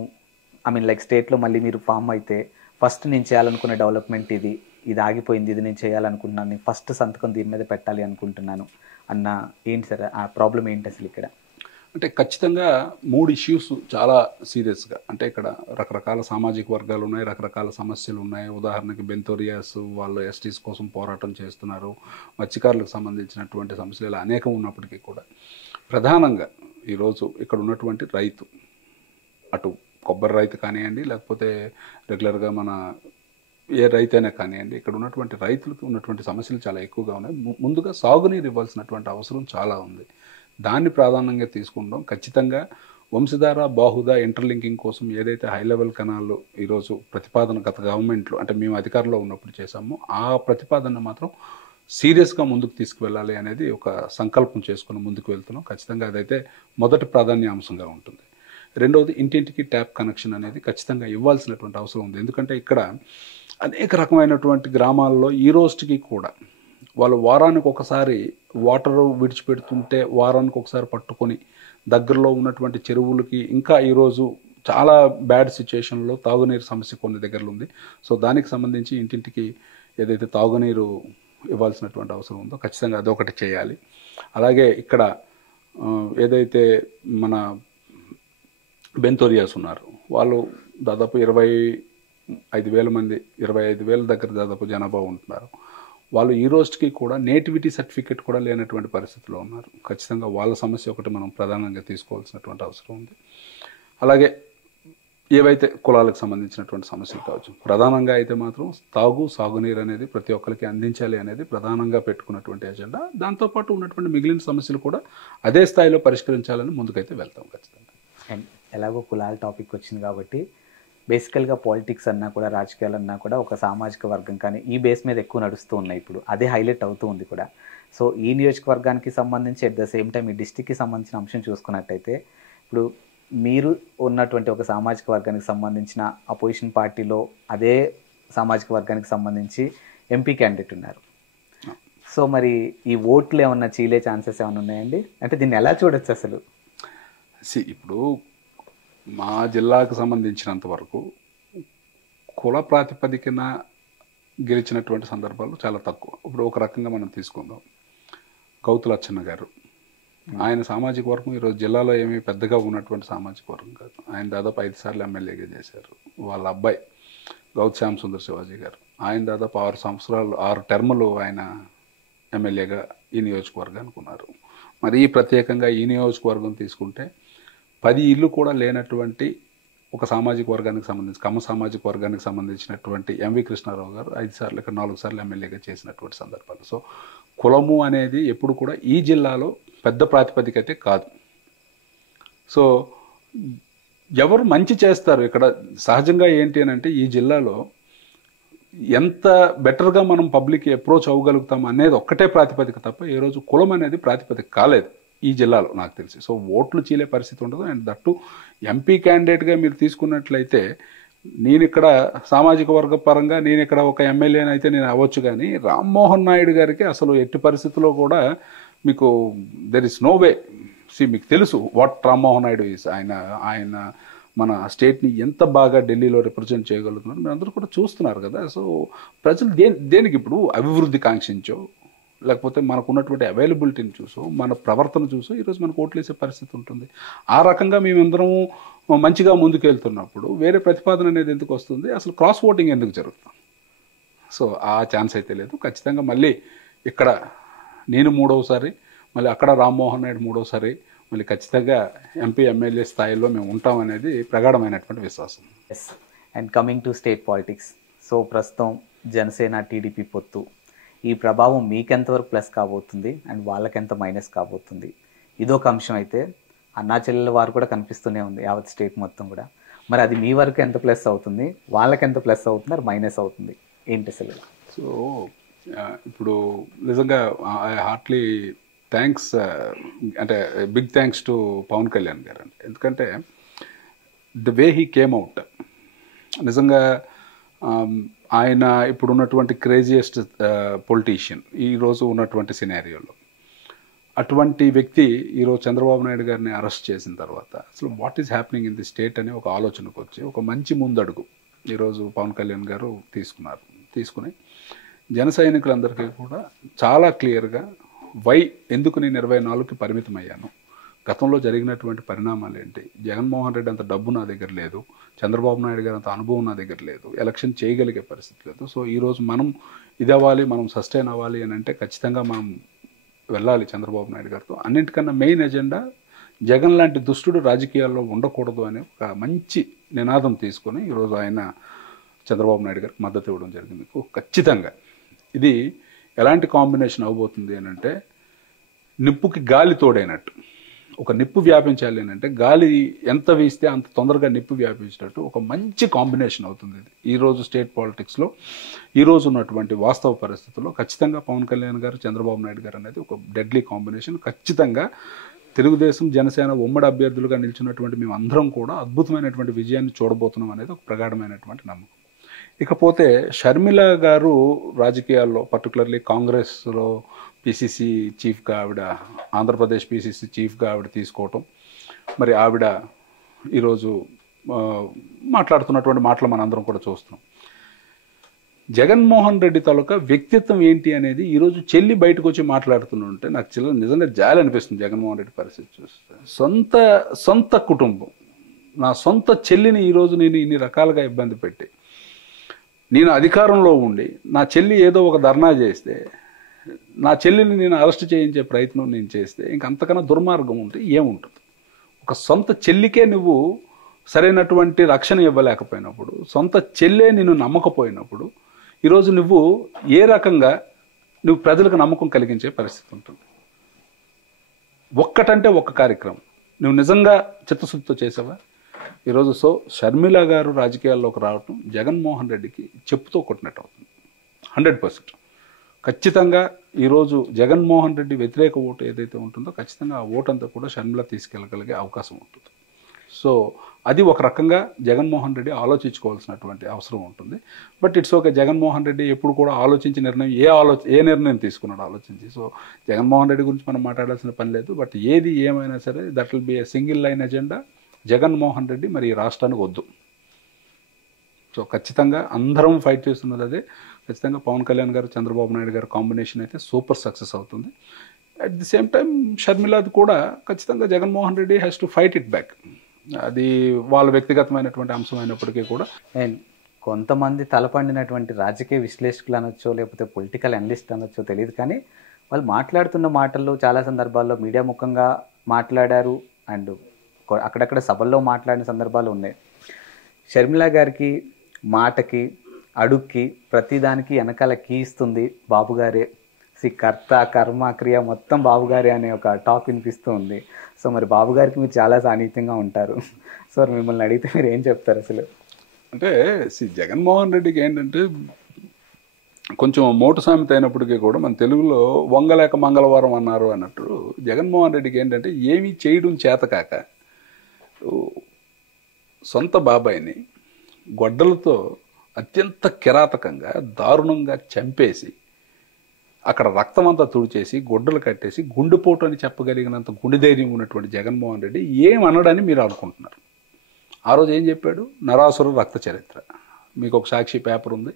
లైక్ స్టేట్లో మళ్ళీ మీరు ఫామ్ అయితే ఫస్ట్ నేను చేయాలనుకునే డెవలప్మెంట్ ఇది, ఇది ఆగిపోయింది, ఇది నేను చేయాలనుకుంటున్నాను, నేను ఫస్ట్ సంతకం దీని మీద పెట్టాలి అనుకుంటున్నాను అన్న ఏంటి సార్ ఆ ప్రాబ్లం ఏంటి అసలు ఇక్కడ? అంటే ఖచ్చితంగా 3 ఇష్యూస్ చాలా సీరియస్గా, అంటే ఇక్కడ రకరకాల సామాజిక వర్గాలు ఉన్నాయి, రకరకాల సమస్యలు ఉన్నాయి. ఉదాహరణకి బెంతోరియాస్ వాళ్ళు ఎస్టీస్ కోసం పోరాటం చేస్తున్నారు, మత్స్యకారులకు సంబంధించినటువంటి సమస్యలు ఇలా అనేకం ఉన్నప్పటికీ కూడా ప్రధానంగా ఈరోజు ఇక్కడ ఉన్నటువంటి రైతు, అటు కొబ్బరి రైతు కానివ్వండి, లేకపోతే రెగ్యులర్గా మన ఏ రైతు అయినా కానివ్వండి, ఇక్కడ ఉన్నటువంటి రైతులకు ఉన్నటువంటి సమస్యలు చాలా ఎక్కువగా ఉన్నాయి. ముందుగా సాగునీరు ఇవ్వాల్సినటువంటి అవసరం చాలా ఉంది. దాన్ని ప్రాధాన్యంగా తీసుకుంటాం. ఖచ్చితంగా వంశధార బాహుదా ఇంటర్లింకింగ్ కోసం ఏదైతే హై లెవెల్ కెనాల్లో ఈరోజు ప్రతిపాదన గత గవర్నమెంట్లో అంటే మేము అధికారంలో ఉన్నప్పుడు చేశామో ఆ ప్రతిపాదన మాత్రం సీరియస్గా ముందుకు తీసుకువెళ్ళాలి అనేది ఒక సంకల్పం చేసుకుని ముందుకు వెళ్తున్నాం. ఖచ్చితంగా అదైతే మొదటి ప్రాధాన్యాంశంగా ఉంటుంది. రెండవది ఇంటింటికి ట్యాప్ కనెక్షన్ అనేది ఖచ్చితంగా ఇవ్వాల్సినటువంటి అవసరం ఉంది. ఎందుకంటే ఇక్కడ అనేక రకమైనటువంటి గ్రామాల్లో ఈ రోజుకి కూడా వాళ్ళు వారానికి ఒకసారి వాటర్ విడిచిపెడుతుంటే వారానికి ఒకసారి పట్టుకొని దగ్గరలో ఉన్నటువంటి చెరువులకి ఇంకా ఈరోజు చాలా బ్యాడ్ సిచ్యుయేషన్లో తాగునీరు సమస్య కొన్ని దగ్గరలో ఉంది. సో దానికి సంబంధించి ఇంటింటికి ఏదైతే తాగునీరు ఇవ్వాల్సినటువంటి అవసరం ఉందో ఖచ్చితంగా అదొకటి చేయాలి. అలాగే ఇక్కడ ఏదైతే మన బెంతోరియాస్ ఉన్నారు, వాళ్ళు దాదాపు 25,000 మంది, 25,000 దగ్గర దాదాపు జనాభా ఉంటున్నారు. వాళ్ళు ఈ రోజుకి కూడా నేటివిటీ సర్టిఫికేట్ కూడా లేనటువంటి పరిస్థితిలో ఉన్నారు. ఖచ్చితంగా వాళ్ళ సమస్య ఒకటి మనం ప్రధానంగా తీసుకోవాల్సినటువంటి అవసరం ఉంది. అలాగే ఏవైతే కులాలకు సంబంధించినటువంటి సమస్యలు కావచ్చు, ప్రధానంగా అయితే మాత్రం సాగునీరు అనేది ప్రతి ఒక్కరికి అందించాలి అనేది ప్రధానంగా పెట్టుకున్నటువంటి ఎజెండా. దాంతోపాటు ఉన్నటువంటి మిగిలిన సమస్యలు కూడా అదే స్థాయిలో పరిష్కరించాలని ముందుకైతే వెళ్తాం ఖచ్చితంగా. అండ్ ఎలాగో కులాల టాపిక్ వచ్చింది కాబట్టి బేసికల్గా పాలిటిక్స్ అన్నా కూడా రాజకీయాలు అన్నా కూడా ఒక సామాజిక వర్గం కానీ ఈ బేస్ మీద ఎక్కువ నడుస్తూ ఉన్నాయి. ఇప్పుడు అదే హైలైట్ అవుతూ ఉంది కూడా. సో ఈ నియోజకవర్గానికి సంబంధించి అట్ ద సేమ్ టైం ఈ డిస్టిక్కి సంబంధించిన అంశం చూసుకున్నట్టయితే ఇప్పుడు మీరు ఉన్నటువంటి ఒక సామాజిక వర్గానికి సంబంధించిన అపోజిషన్ పార్టీలో అదే సామాజిక వర్గానికి సంబంధించి ఎంపీ క్యాండిడేట్ ఉన్నారు. సో మరి ఈ ఓట్లు ఏమన్నా చీలే ఛాన్సెస్ ఏమైనా ఉన్నాయండి? అంటే దీన్ని ఎలా చూడొచ్చు అసలు? ఇప్పుడు మా జిల్లాకు సంబంధించినంత వరకు కుల ప్రాతిపదికన గెలిచినటువంటి సందర్భాలు చాలా తక్కువ. ఇప్పుడు ఒక రకంగా మనం తీసుకుందాం, గౌతులచ్చన్న గారు, ఆయన సామాజిక వర్గం ఈరోజు జిల్లాలో ఏమీ పెద్దగా ఉన్నటువంటి సామాజిక వర్గం కాదు. ఆయన దాదాపు 5 సార్లు ఎమ్మెల్యేగా చేశారు. వాళ్ళ అబ్బాయి గౌత్ శ్యామ్ సుందర్ శివాజీ గారు, ఆయన దాదాపు 6 టర్ములు ఆయన ఎమ్మెల్యేగా ఈ నియోజకవర్గానికి ఉన్నారు. మరి ప్రత్యేకంగా ఈ నియోజకవర్గం తీసుకుంటే 10 ఇళ్ళు కూడా లేనటువంటి ఒక సామాజిక వర్గానికి సంబంధించి కమ్మ సామాజిక వర్గానికి సంబంధించినటువంటి ఎంవి కృష్ణారావు గారు 5 సార్లు ఇక్కడ 4 సార్లు ఎమ్మెల్యేగా చేసినటువంటి సందర్భాలు. సో కులము అనేది ఎప్పుడు కూడా ఈ జిల్లాలో పెద్ద ప్రాతిపదిక అయితే కాదు. సో ఎవరు మంచి చేస్తారు ఇక్కడ సహజంగా ఏంటి అని అంటే ఈ జిల్లాలో ఎంత బెటర్గా మనం పబ్లిక్ అప్రోచ్ అవ్వగలుగుతాం అనేది ఒక్కటే ప్రాతిపదిక తప్ప ఏ రోజు కులం అనేది ప్రాతిపదిక కాలేదు ఈ జిల్లాలో నాకు తెలిసి. సో ఓట్లు చీలే పరిస్థితి ఉండదు. అండ్ దట్టు ఎంపీ క్యాండిడేట్గా మీరు తీసుకున్నట్లయితే నేను ఇక్కడ సామాజిక వర్గ పరంగా నేను ఇక్కడ ఒక ఎమ్మెల్యేని అయితే నేను అవ్వచ్చు, కానీ రామ్మోహన్ నాయుడు గారికి అసలు ఎట్టి పరిస్థితుల్లో కూడా మీకు దెర్ ఇస్ నో వే. మీకు తెలుసు వాట్ రామ్మోహన్ నాయుడు ఈస్. ఆయన మన స్టేట్ని ఎంత బాగా ఢిల్లీలో రిప్రజెంట్ చేయగలుగుతున్నారు మీరు అందరూ కూడా చూస్తున్నారు కదా. సో ప్రజలు దేనికి ఇప్పుడు అభివృద్ధి కాంక్షించో లేకపోతే మనకు ఉన్నటువంటి అవైలబిలిటీని చూసో మన ప్రవర్తన చూసో ఈరోజు మనకు ఓట్లు వేసే పరిస్థితి ఉంటుంది. ఆ రకంగా మేమందరము మంచిగా ముందుకు వెళ్తున్నప్పుడు వేరే ప్రతిపాదన అనేది ఎందుకు వస్తుంది, అసలు క్రాస్ ఓటింగ్ ఎందుకు జరుగుతుంది? సో ఆ ఛాన్స్ అయితే లేదు. ఖచ్చితంగా మళ్ళీ ఇక్కడ నేను 3వసారి, మళ్ళీ అక్కడ రామ్మోహన్ నాయుడు 3వసారి, మళ్ళీ ఖచ్చితంగా ఎంపీ ఎమ్మెల్యే స్థాయిలో మేము ఉంటామనేది ప్రగాఢమైనటువంటి విశ్వాసం. Yes. And coming to state politics, so ప్రస్తుతం జనసేన టీడీపీ పొత్తు, ఈ ప్రభావం మీకెంతవరకు ప్లస్ కాబోతుంది అండ్ వాళ్ళకెంత మైనస్ కాబోతుంది? ఇదొక అంశం అయితే అన్నా చెల్లెల వారు కూడా కనిపిస్తూనే ఉంది యావత్ స్టేట్ మొత్తం కూడా. మరి అది మీ వరకు ఎంత ప్లస్ అవుతుంది, వాళ్ళకి ఎంత ప్లస్ అవుతుంది, అది మైనస్ అవుతుంది ఏంటి అసలు? సో ఇప్పుడు నిజంగా ఐ హార్ట్లీ థ్యాంక్స్, అంటే big thanks to Pawan Kalyan garu అండి. ఎందుకంటే the way he came out, నిజంగా ఆయన ఇప్పుడు ఉన్నటువంటి క్రేజియస్ట్ పొలిటీషియన్ ఈరోజు ఉన్నటువంటి సినారియోలో అటువంటి వ్యక్తి ఈరోజు చంద్రబాబు నాయుడు గారిని అరెస్ట్ చేసిన తర్వాత అసలు what is happening in the state అని ఒక ఆలోచనకు వచ్చి ఒక మంచి ముందడుగు ఈరోజు పవన్ కళ్యాణ్ గారు తీసుకుని జన సైనికులందరికీ కూడా చాలా క్లియర్గా ఎందుకు నేను 24కి పరిమితం అయ్యాను, గతంలో జరిగినటువంటి పరిణామాలు ఏంటి, జగన్మోహన్ రెడ్డి అంత డబ్బు నా దగ్గర లేదు, చంద్రబాబు నాయుడు గారు అంత అనుభవం నా దగ్గర లేదు, ఎలక్షన్ చేయగలిగే పరిస్థితి లేదు. సో ఈరోజు మనం ఇది అవ్వాలి, మనం సస్టైన్ అవ్వాలి అని అంటే ఖచ్చితంగా మనం వెళ్ళాలి చంద్రబాబు నాయుడు గారితో. అన్నింటికన్నా మెయిన్ ఎజెండా జగన్ లాంటి దుష్టుడు రాజకీయాల్లో ఉండకూడదు అనే ఒక మంచి నినాదం తీసుకొని ఈరోజు ఆయన చంద్రబాబు నాయుడు గారికి మద్దతు ఇవ్వడం జరిగింది. ఖచ్చితంగా ఇది ఎలాంటి కాంబినేషన్ అవబోతుంది అని అంటే నిప్పుకి గాలి తోడైనట్టు. ఒక నిప్పు వ్యాపించాలి అని అంటే గాలి ఎంత వీస్తే అంత తొందరగా నిప్పు వ్యాపించినట్టు ఒక మంచి కాంబినేషన్ అవుతుంది ఇది. ఈరోజు స్టేట్ పాలిటిక్స్లో ఈరోజు ఉన్నటువంటి వాస్తవ పరిస్థితుల్లో ఖచ్చితంగా పవన్ కళ్యాణ్ గారు చంద్రబాబు నాయుడు గారు అనేది ఒక డెడ్లీ కాంబినేషన్. ఖచ్చితంగా తెలుగుదేశం జనసేన ఉమ్మడి అభ్యర్థులుగా నిలిచినటువంటి మేము అందరం కూడా అద్భుతమైనటువంటి విజయాన్ని చూడబోతున్నాం అనేది ఒక ప్రగాఢమైనటువంటి నమ్మకం. ఇకపోతే షర్మిల గారు రాజకీయాల్లో పర్టికులర్లీ కాంగ్రెస్లో పిసిసి చీఫ్గా ఆవిడ, ఆంధ్రప్రదేశ్ పిసిసి చీఫ్గా ఆవిడ తీసుకోవటం, మరి ఆవిడ ఈరోజు మాట్లాడుతున్నటువంటి మాటలు మనందరం కూడా చూస్తున్నాం. జగన్మోహన్ రెడ్డి తాలూకా వ్యక్తిత్వం ఏంటి అనేది ఈరోజు చెల్లి బయటకు వచ్చి మాట్లాడుతుంటే నాకు నిజంగా జాలి అనిపిస్తుంది. జగన్మోహన్ రెడ్డి పరిస్థితి చూస్తే సొంత కుటుంబం, నా సొంత చెల్లిని ఈరోజు నేను ఇన్ని రకాలుగా ఇబ్బంది పెట్టి, నేను అధికారంలో ఉండి నా చెల్లి ఏదో ఒక ధర్నా చేస్తే, నా చెల్లిని నేను అరెస్ట్ చేయించే ప్రయత్నం నేను చేస్తే ఇంకంతకన్నా దుర్మార్గం ఉంటే ఏముంటుంది? ఒక సొంత చెల్లికే నువ్వు సరైనటువంటి రక్షణ ఇవ్వలేకపోయినప్పుడు, సొంత చెల్లే నిన్ను నమ్మకపోయినప్పుడు ఈరోజు నువ్వు ఏ రకంగా నువ్వు ప్రజలకు నమ్మకం కలిగించే పరిస్థితి ఉంటుంది? ఒక్కటంటే ఒక్క కార్యక్రమం నువ్వు నిజంగా చిత్తశుద్ధితో చేసావా? ఈరోజు షర్మిల గారు రాజకీయాల్లోకి రావటం జగన్మోహన్ రెడ్డికి చెప్పుతో కొట్టినట్టు అవుతుంది 100%. ఖచ్చితంగా ఈరోజు జగన్మోహన్ రెడ్డి వ్యతిరేక ఓటు ఏదైతే ఉంటుందో ఖచ్చితంగా ఆ ఓటు అంతా కూడా షర్మిల తీసుకెళ్ళగలిగే అవకాశం ఉంటుంది. సో అది ఒక రకంగా జగన్మోహన్ రెడ్డి ఆలోచించుకోవాల్సినటువంటి అవసరం ఉంటుంది. But it's okay, Jaganmohan Reddy ఎప్పుడు కూడా ఆలోచించి నిర్ణయం ఏ నిర్ణయం తీసుకున్నాడు ఆలోచించి. సో జగన్మోహన్ రెడ్డి గురించి మనం మాట్లాడాల్సిన పని లేదు. బట్ ఏది ఏమైనా సరే that will be a single line agenda. Jaganmohan Reddy మరి ఈ రాష్ట్రానికి వద్దు. సో ఖచ్చితంగా అందరం ఫైట్ చేస్తున్నది అదే. ఖచ్చితంగా పవన్ కళ్యాణ్ గారు చంద్రబాబు నాయుడు గారు కాంబినేషన్ అయితే సూపర్ సక్సెస్ అవుతుంది. అట్ ది సేమ్ టైం షర్మిలాది కూడా ఖచ్చితంగా Jaganmohan Reddy has to fight it back. అది వాళ్ళ వ్యక్తిగతమైనటువంటి అంశం అయినప్పటికీ కూడా. అండ్ కొంతమంది తలపండినటువంటి రాజకీయ విశ్లేషకులు అనొచ్చో లేకపోతే పొలిటికల్ అనలిస్ట్ అనొచ్చో తెలియదు, కానీ వాళ్ళు మాట్లాడుతున్న మాటల్లో చాలా సందర్భాల్లో మీడియా ముఖంగా మాట్లాడారు అండ్ అక్కడక్కడ సభల్లో మాట్లాడిన సందర్భాలు ఉన్నాయి. షర్మిల గారికి మాటకి అడుక్కి ప్రతిదానికి వెనకాల కీ ఇస్తుంది బాబుగారే, కర్త కర్మ క్రియ మొత్తం బాబుగారే అనే ఒక టాక్ వినిపిస్తూ ఉంది. సో మరి బాబుగారికి మీరు చాలా సాన్నిహిత్యంగా ఉంటారు. సో మిమ్మల్ని అడిగితే మీరు ఏం చెప్తారు అసలు? అంటే జగన్మోహన్ రెడ్డికి ఏంటంటే కొంచెం మోటు సామెత అయినప్పటికీ కూడా మన తెలుగులో వంగలేక మంగళవారం అన్నారు అన్నట్టు జగన్మోహన్ రెడ్డికి ఏంటంటే ఏమీ చేయడం చేతకాక సొంత బాబాయిని గొడ్డలతో అత్యంత కిరాతకంగా దారుణంగా చంపేసి అక్కడ రక్తం అంతా తుడిచేసి గుడ్డలు కట్టేసి గుండెపోటు అని చెప్పగలిగినంత గుండె ధైర్యం ఉన్నటువంటి జగన్మోహన్ రెడ్డి ఏమనడని మీరు అనుకుంటున్నారు? ఆ రోజు ఏం చెప్పాడు? నరాసుర రక్త చరిత్ర. మీకు ఒక సాక్షి పేపర్ ఉంది.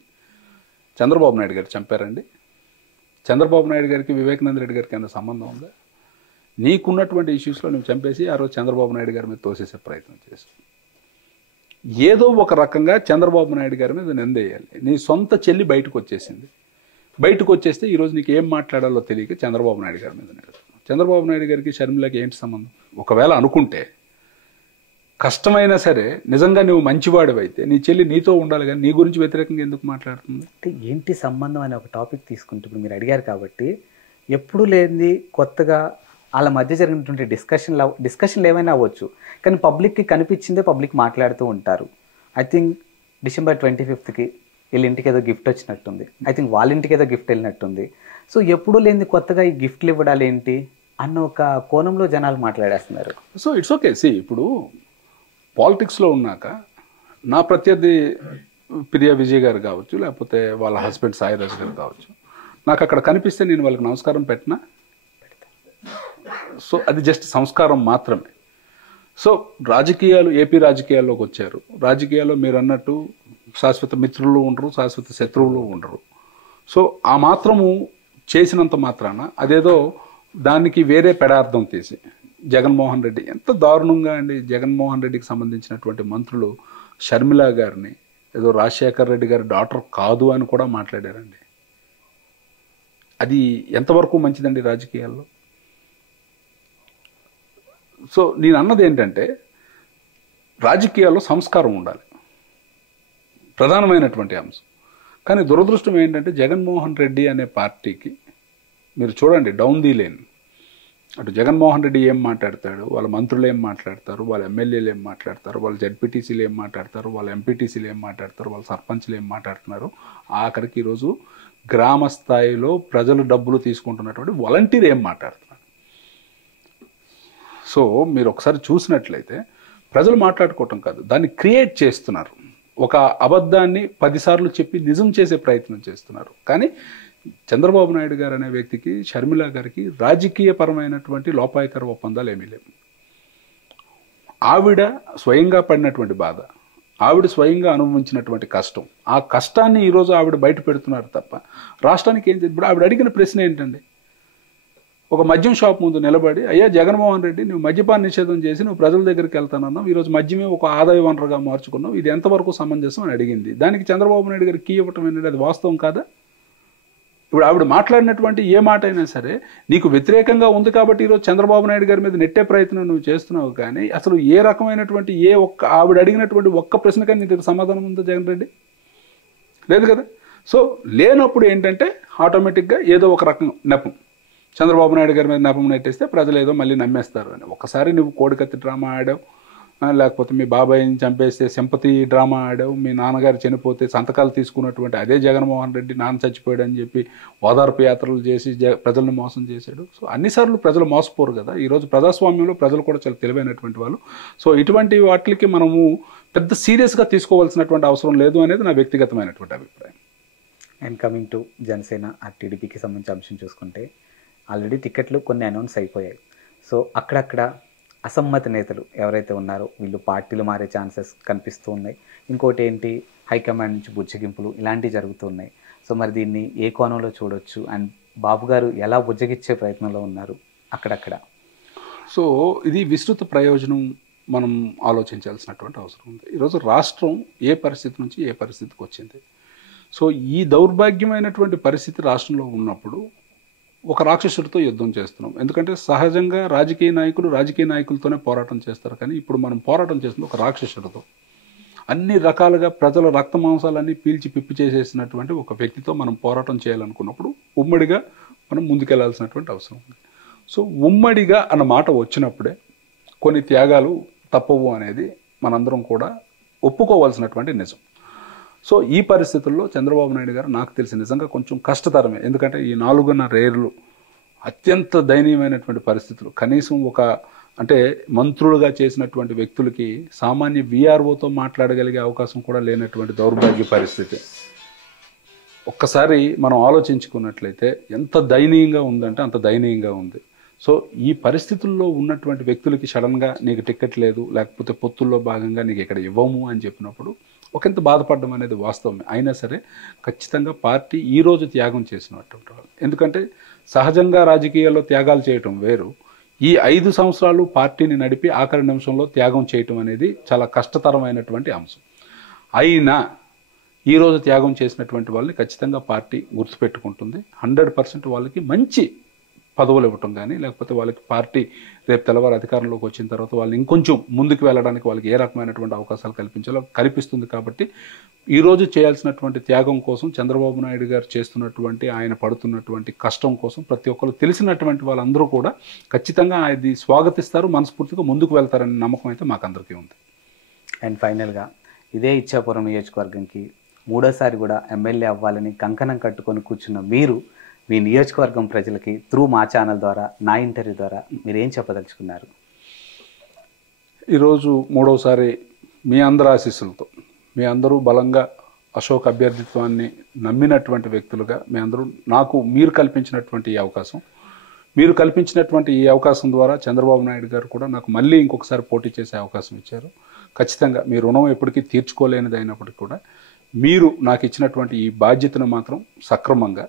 చంద్రబాబు నాయుడు గారు చంపారండి. చంద్రబాబు నాయుడు గారికి వివేకానంద రెడ్డి గారికి ఏమైనా సంబంధం ఉందా? నీకున్నటువంటి ఇష్యూస్లో నువ్వు చంపేసి ఆ రోజు చంద్రబాబు నాయుడు గారి మీద తోసేసే ప్రయత్నం చేస్తావు. ఏదో ఒక రకంగా చంద్రబాబు నాయుడు గారి మీద నిందేయాలి. నీ సొంత చెల్లి బయటకు వచ్చేసింది. బయటకు వచ్చేస్తే ఈరోజు నీకు ఏం మాట్లాడాలో తెలియక చంద్రబాబు నాయుడు గారి మీద నిడుతున్నావు. చంద్రబాబు నాయుడు గారికి షర్మిలకి ఏంటి సంబంధం? ఒకవేళ అనుకుంటే కష్టమైనా సరే నిజంగా నువ్వు మంచివాడివైతే నీ చెల్లి నీతో ఉండాలి, కానీ నీ గురించి వ్యతిరేకంగా ఎందుకు మాట్లాడుతుంది? అంటే ఏంటి సంబంధం అనే ఒక టాపిక్ తీసుకుంటే ఇప్పుడు మీరు అడిగారు కాబట్టి ఎప్పుడు లేనిది కొత్తగా వాళ్ళ మధ్య జరిగినటువంటి డిస్కషన్లు ఏమైనా అవ్వచ్చు, కానీ పబ్లిక్కి కనిపించిందే పబ్లిక్ మాట్లాడుతూ ఉంటారు. ఐ థింక్ December 25th వీళ్ళ ఇంటికి ఏదో గిఫ్ట్ వచ్చినట్టుంది. ఐ థింక్ వాళ్ళ ఇంటికి ఏదో గిఫ్ట్ వెళ్ళినట్టుంది. సో ఎప్పుడు లేనిది కొత్తగా ఈ గిఫ్ట్లు ఇవ్వడాలు ఏంటి అన్న ఒక కోణంలో జనాలు మాట్లాడేస్తున్నారు. So it's okay. ఇప్పుడు పాలిటిక్స్లో ఉన్నాక నా ప్రత్యర్థి ప్రియా విజయ్ గారు కావచ్చు, లేకపోతే వాళ్ళ హస్బెండ్ సాయిరాజ్ గారు కావచ్చు, నాకు అక్కడ కనిపిస్తే నేను వాళ్ళకి నమస్కారం పెట్టినా సో అది జస్ట్ సంస్కారం మాత్రమే. సో రాజకీయాలు, ఏపీ రాజకీయాల్లోకి వచ్చారు. రాజకీయాల్లో మీరు అన్నట్టు శాశ్వత మిత్రులు ఉండరు, శాశ్వత శత్రువులు ఉండరు. సో ఆ మాత్రము చేసినంత మాత్రాన అదేదో దానికి వేరే పెడార్థం తీసి జగన్మోహన్ రెడ్డి ఎంత దారుణంగా అండి, జగన్మోహన్ రెడ్డికి సంబంధించినటువంటి మంత్రులు షర్మిల గారిని ఏదో రాజశేఖర్ రెడ్డి గారి డాక్టర్ కాదు అని కూడా మాట్లాడారండి. అది ఎంతవరకు మంచిదండి రాజకీయాల్లో? సో నేను అన్నది ఏంటంటే రాజకీయాల్లో సంస్కారం ఉండాలి, ప్రధానమైనటువంటి అంశం. కానీ దురదృష్టం ఏంటంటే జగన్మోహన్ రెడ్డి అనే పార్టీకి మీరు చూడండి డౌన్ ది లేన్. అటు జగన్మోహన్ రెడ్డి ఏం మాట్లాడతాడు, వాళ్ళ మంత్రులు ఏం మాట్లాడతారు, వాళ్ళ ఎమ్మెల్యేలు ఏం మాట్లాడతారు, వాళ్ళ జెడ్పీటీసీలు ఏం మాట్లాడతారు, వాళ్ళ ఎంపీటీసీలు ఏం మాట్లాడతారు, వాళ్ళ సర్పంచ్లు ఏం మాట్లాడుతున్నారు, ఆఖరికి ఈరోజు గ్రామ స్థాయిలో ప్రజలు డబ్బులు తీసుకుంటున్నటువంటి వాలంటీర్ ఏం మాట్లాడుతున్నారు. సో మీరు ఒకసారి చూసినట్లయితే ప్రజలు మాట్లాడుకోవటం కాదు, దాన్ని క్రియేట్ చేస్తున్నారు. ఒక అబద్ధాన్ని 10 సార్లు చెప్పి నిజం చేసే ప్రయత్నం చేస్తున్నారు. కానీ చంద్రబాబు నాయుడు గారు అనే వ్యక్తికి, షర్మిల గారికి రాజకీయపరమైనటువంటి లోపాయకర ఒప్పందాలు ఏమీ లేవు. ఆవిడ స్వయంగా పడినటువంటి బాధ, ఆవిడ స్వయంగా అనుభవించినటువంటి కష్టం, ఆ కష్టాన్ని ఈరోజు ఆవిడ బయట పెడుతున్నారు తప్ప రాష్ట్రానికి ఏం ఇప్పుడు ఆవిడ అడిగిన ప్రశ్న ఏంటండి? ఒక మద్యం షాప్ ముందు నిలబడి, అయ్యా జగన్మోహన్ రెడ్డి, నువ్వు మద్యపాన నిషేధం చేసి నువ్వు ప్రజల దగ్గరికి వెళ్తానన్నావు, ఈరోజు మద్యమే ఒక ఆదాయ వనరుగా మార్చుకున్నావు, ఇది ఎంతవరకు సమంజసం అని అడిగింది. దానికి చంద్రబాబు నాయుడు గారికి కీ ఇవ్వటం ఏంటంటే అది వాస్తవం కాదా? ఇప్పుడు ఆవిడ మాట్లాడినటువంటి ఏ మాట అయినా సరే నీకు వ్యతిరేకంగా ఉంది కాబట్టి ఈరోజు చంద్రబాబు నాయుడు గారి మీద నెట్టే ప్రయత్నం నువ్వు చేస్తున్నావు. కానీ అసలు ఏ రకమైనటువంటి ఆవిడ అడిగినటువంటి ఒక్క ప్రశ్నకని నీ దగ్గర సమాధానం ఉందా జగన్ రెడ్డి? లేదు కదా. సో లేనప్పుడు ఏంటంటే ఆటోమేటిక్గా ఏదో ఒక రకం నెపం, చంద్రబాబు నాయుడు గారి మీద నెపం నెట్టేస్తే ప్రజలు ఏదో మళ్ళీ నమ్మేస్తారు అని. ఒకసారి నువ్వు కోడికత్తి డ్రామా ఆడావు, లేకపోతే మీ బాబాయిని చంపేస్తే సింపతి డ్రామా ఆడావు, మీ నాన్నగారు చనిపోతే సంతకాలు తీసుకున్నటువంటి అదే జగన్మోహన్ రెడ్డి నాన్న చచ్చిపోయాడు అని చెప్పి ఓదార్పు యాత్రలు చేసి ప్రజలను మోసం చేశాడు. సో అన్నిసార్లు ప్రజలు మోసపోరు కదా. ఈరోజు ప్రజాస్వామ్యంలో ప్రజలు కూడా చాలా తెలివైనటువంటి వాళ్ళు. సో ఇటువంటి వాటికి మనము పెద్ద సీరియస్గా తీసుకోవాల్సినటువంటి అవసరం లేదు అనేది నా వ్యక్తిగతమైనటువంటి అభిప్రాయం. అండ్ కమింగ్ టు జనసేన టీడీపీకి సంబంధించిన అంశం చూసుకుంటే ఆల్రెడీ టికెట్లు కొన్ని అనౌన్స్ అయిపోయాయి. సో అక్కడక్కడ అసమ్మతి నేతలు ఎవరైతే ఉన్నారో వీళ్ళు పార్టీలు మారే ఛాన్సెస్ కనిపిస్తూ ఉన్నాయి. ఇంకోటి ఏంటి, హైకమాండ్ నుంచి బుజ్జగింపులు ఇలాంటివి జరుగుతున్నాయి. సో మరి దీన్ని ఏ కోణంలో చూడొచ్చు, అండ్ బాబు గారు ఎలా బుజ్జగిచ్చే ప్రయత్నంలో ఉన్నారు అక్కడక్కడ? సో ఇది విస్తృత ప్రయోజనం మనం ఆలోచించాల్సినటువంటి అవసరం ఉంది. ఈరోజు రాష్ట్రం ఏ పరిస్థితి నుంచి ఏ పరిస్థితికి వచ్చింది. సో ఈ దౌర్భాగ్యమైనటువంటి పరిస్థితి రాష్ట్రంలో ఉన్నప్పుడు ఒక రాక్షసుడితో యుద్ధం చేస్తున్నాం. ఎందుకంటే సహజంగా రాజకీయ నాయకులతోనే పోరాటం చేస్తారు. కానీ ఇప్పుడు మనం పోరాటం చేస్తుంది ఒక రాక్షసుడితో. అన్ని రకాలుగా ప్రజల రక్త మాంసాలన్నీ పీల్చి పిప్పి చేసేసినటువంటి ఒక వ్యక్తితో మనం పోరాటం చేయాలనుకున్నప్పుడు ఉమ్మడిగా మనం ముందుకెళ్లాల్సినటువంటి అవసరం ఉంది. సో ఉమ్మడిగా అన్న మాట వచ్చినప్పుడే కొన్ని త్యాగాలు తప్పవు అనేది మనందరం కూడా ఒప్పుకోవాల్సినటువంటి నిజం. సో ఈ పరిస్థితుల్లో చంద్రబాబు నాయుడు గారు నాకు తెలిసి నిజంగా కొంచెం కష్టతరమే. ఎందుకంటే ఈ 4.5 ఏళ్ళు అత్యంత దయనీయమైనటువంటి పరిస్థితులు. కనీసం అంటే మంత్రులుగా చేసినటువంటి వ్యక్తులకి సామాన్య వీఆర్ఓతో మాట్లాడగలిగే అవకాశం కూడా లేనటువంటి దౌర్భాగ్య పరిస్థితి. ఒక్కసారి మనం ఆలోచించుకున్నట్లయితే ఎంత దయనీయంగా ఉందంటే అంత దయనీయంగా ఉంది. సో ఈ పరిస్థితుల్లో ఉన్నటువంటి వ్యక్తులకి సడన్గా నీకు టికెట్ లేదు, లేకపోతే పొత్తుల్లో భాగంగా నీకు ఇక్కడ ఇవ్వము అని చెప్పినప్పుడు ఒకంత బాధపడడం అనేది వాస్తవమే. అయినా సరే ఖచ్చితంగా పార్టీ ఈరోజు త్యాగం చేసినటువంటి వాళ్ళు. ఎందుకంటే సహజంగా రాజకీయాల్లో త్యాగాలు చేయటం వేరు, ఈ 5 సంవత్సరాలు పార్టీని నడిపి ఆఖరి నిమిషంలో త్యాగం చేయటం అనేది చాలా కష్టతరమైనటువంటి అంశం. అయినా ఈరోజు త్యాగం చేసినటువంటి వాళ్ళని ఖచ్చితంగా పార్టీ గుర్తుపెట్టుకుంటుంది. 100% వాళ్ళకి మంచి పదవులు ఇవ్వటం కానీ, లేకపోతే వాళ్ళకి పార్టీ రేపు తెల్లవారు అధికారంలోకి వచ్చిన తర్వాత వాళ్ళని ఇంకొంచెం ముందుకు వెళ్ళడానికి వాళ్ళకి ఏ రకమైనటువంటి అవకాశాలు కల్పించాలో కల్పిస్తుంది. కాబట్టి ఈరోజు చేయాల్సినటువంటి త్యాగం కోసం చంద్రబాబు నాయుడు గారు చేస్తున్నటువంటి, ఆయన పడుతున్నటువంటి కష్టం కోసం ప్రతి ఒక్కరు తెలిసినటువంటి వాళ్ళందరూ కూడా ఖచ్చితంగా అది స్వాగతిస్తారు, మనస్ఫూర్తిగా ముందుకు వెళ్తారనే నమ్మకం అయితే మాకందరికీ ఉంది. అండ్ ఫైనల్గా ఇదే ఇచ్చాపురం నియోజకవర్గంకి 3వ సారి కూడా ఎమ్మెల్యే అవ్వాలని కంకణం కట్టుకొని కూర్చున్న మీరు మీ నియోజకవర్గం ప్రజలకి త్రూ మా ఛానల్ ద్వారా, నా ఇంటర్వ్యూ ద్వారా మీరు ఏం చెప్పదలుచుకున్నారు? ఈరోజు 3వసారి మీ అందరి ఆశీస్సులతో, మీ అందరూ బలంగా అశోక్ అభ్యర్థిత్వాన్ని నమ్మినటువంటి వ్యక్తులుగా మీ అందరూ, మీరు కల్పించినటువంటి ఈ అవకాశం మీరు కల్పించినటువంటి ఈ అవకాశం ద్వారా చంద్రబాబు నాయుడు గారు కూడా నాకు మళ్ళీ ఇంకొకసారి పోటీ చేసే అవకాశం ఇచ్చారు. ఖచ్చితంగా మీ రుణం ఎప్పటికీ తీర్చుకోలేనిది అయినప్పటికీ కూడా మీరు నాకు ఇచ్చినటువంటి ఈ బాధ్యతను మాత్రం సక్రమంగా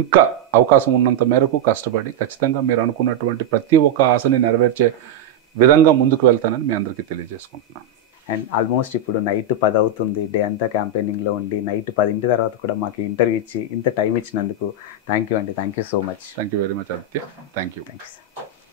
ఇంకా అవకాశం ఉన్నంత మేరకు కష్టపడి ఖచ్చితంగా మీరు అనుకున్నటువంటి ప్రతి ఒక్క ఆశని నెరవేర్చే విధంగా ముందుకు వెళ్తానని మీ అందరికీ తెలియజేసుకుంటున్నాను. అండ్ ఆల్మోస్ట్ ఇప్పుడు నైట్ 10 అవుతుంది, డే అంతా క్యాంపెయినింగ్లో ఉండి నైట్ 10 తర్వాత కూడా మాకు ఇంటర్వ్యూ ఇచ్చి ఇంత టైం ఇచ్చినందుకు థ్యాంక్ యూ అండి. Thank you so much. Thank you very much Aditya. Thank you. Thank you sir.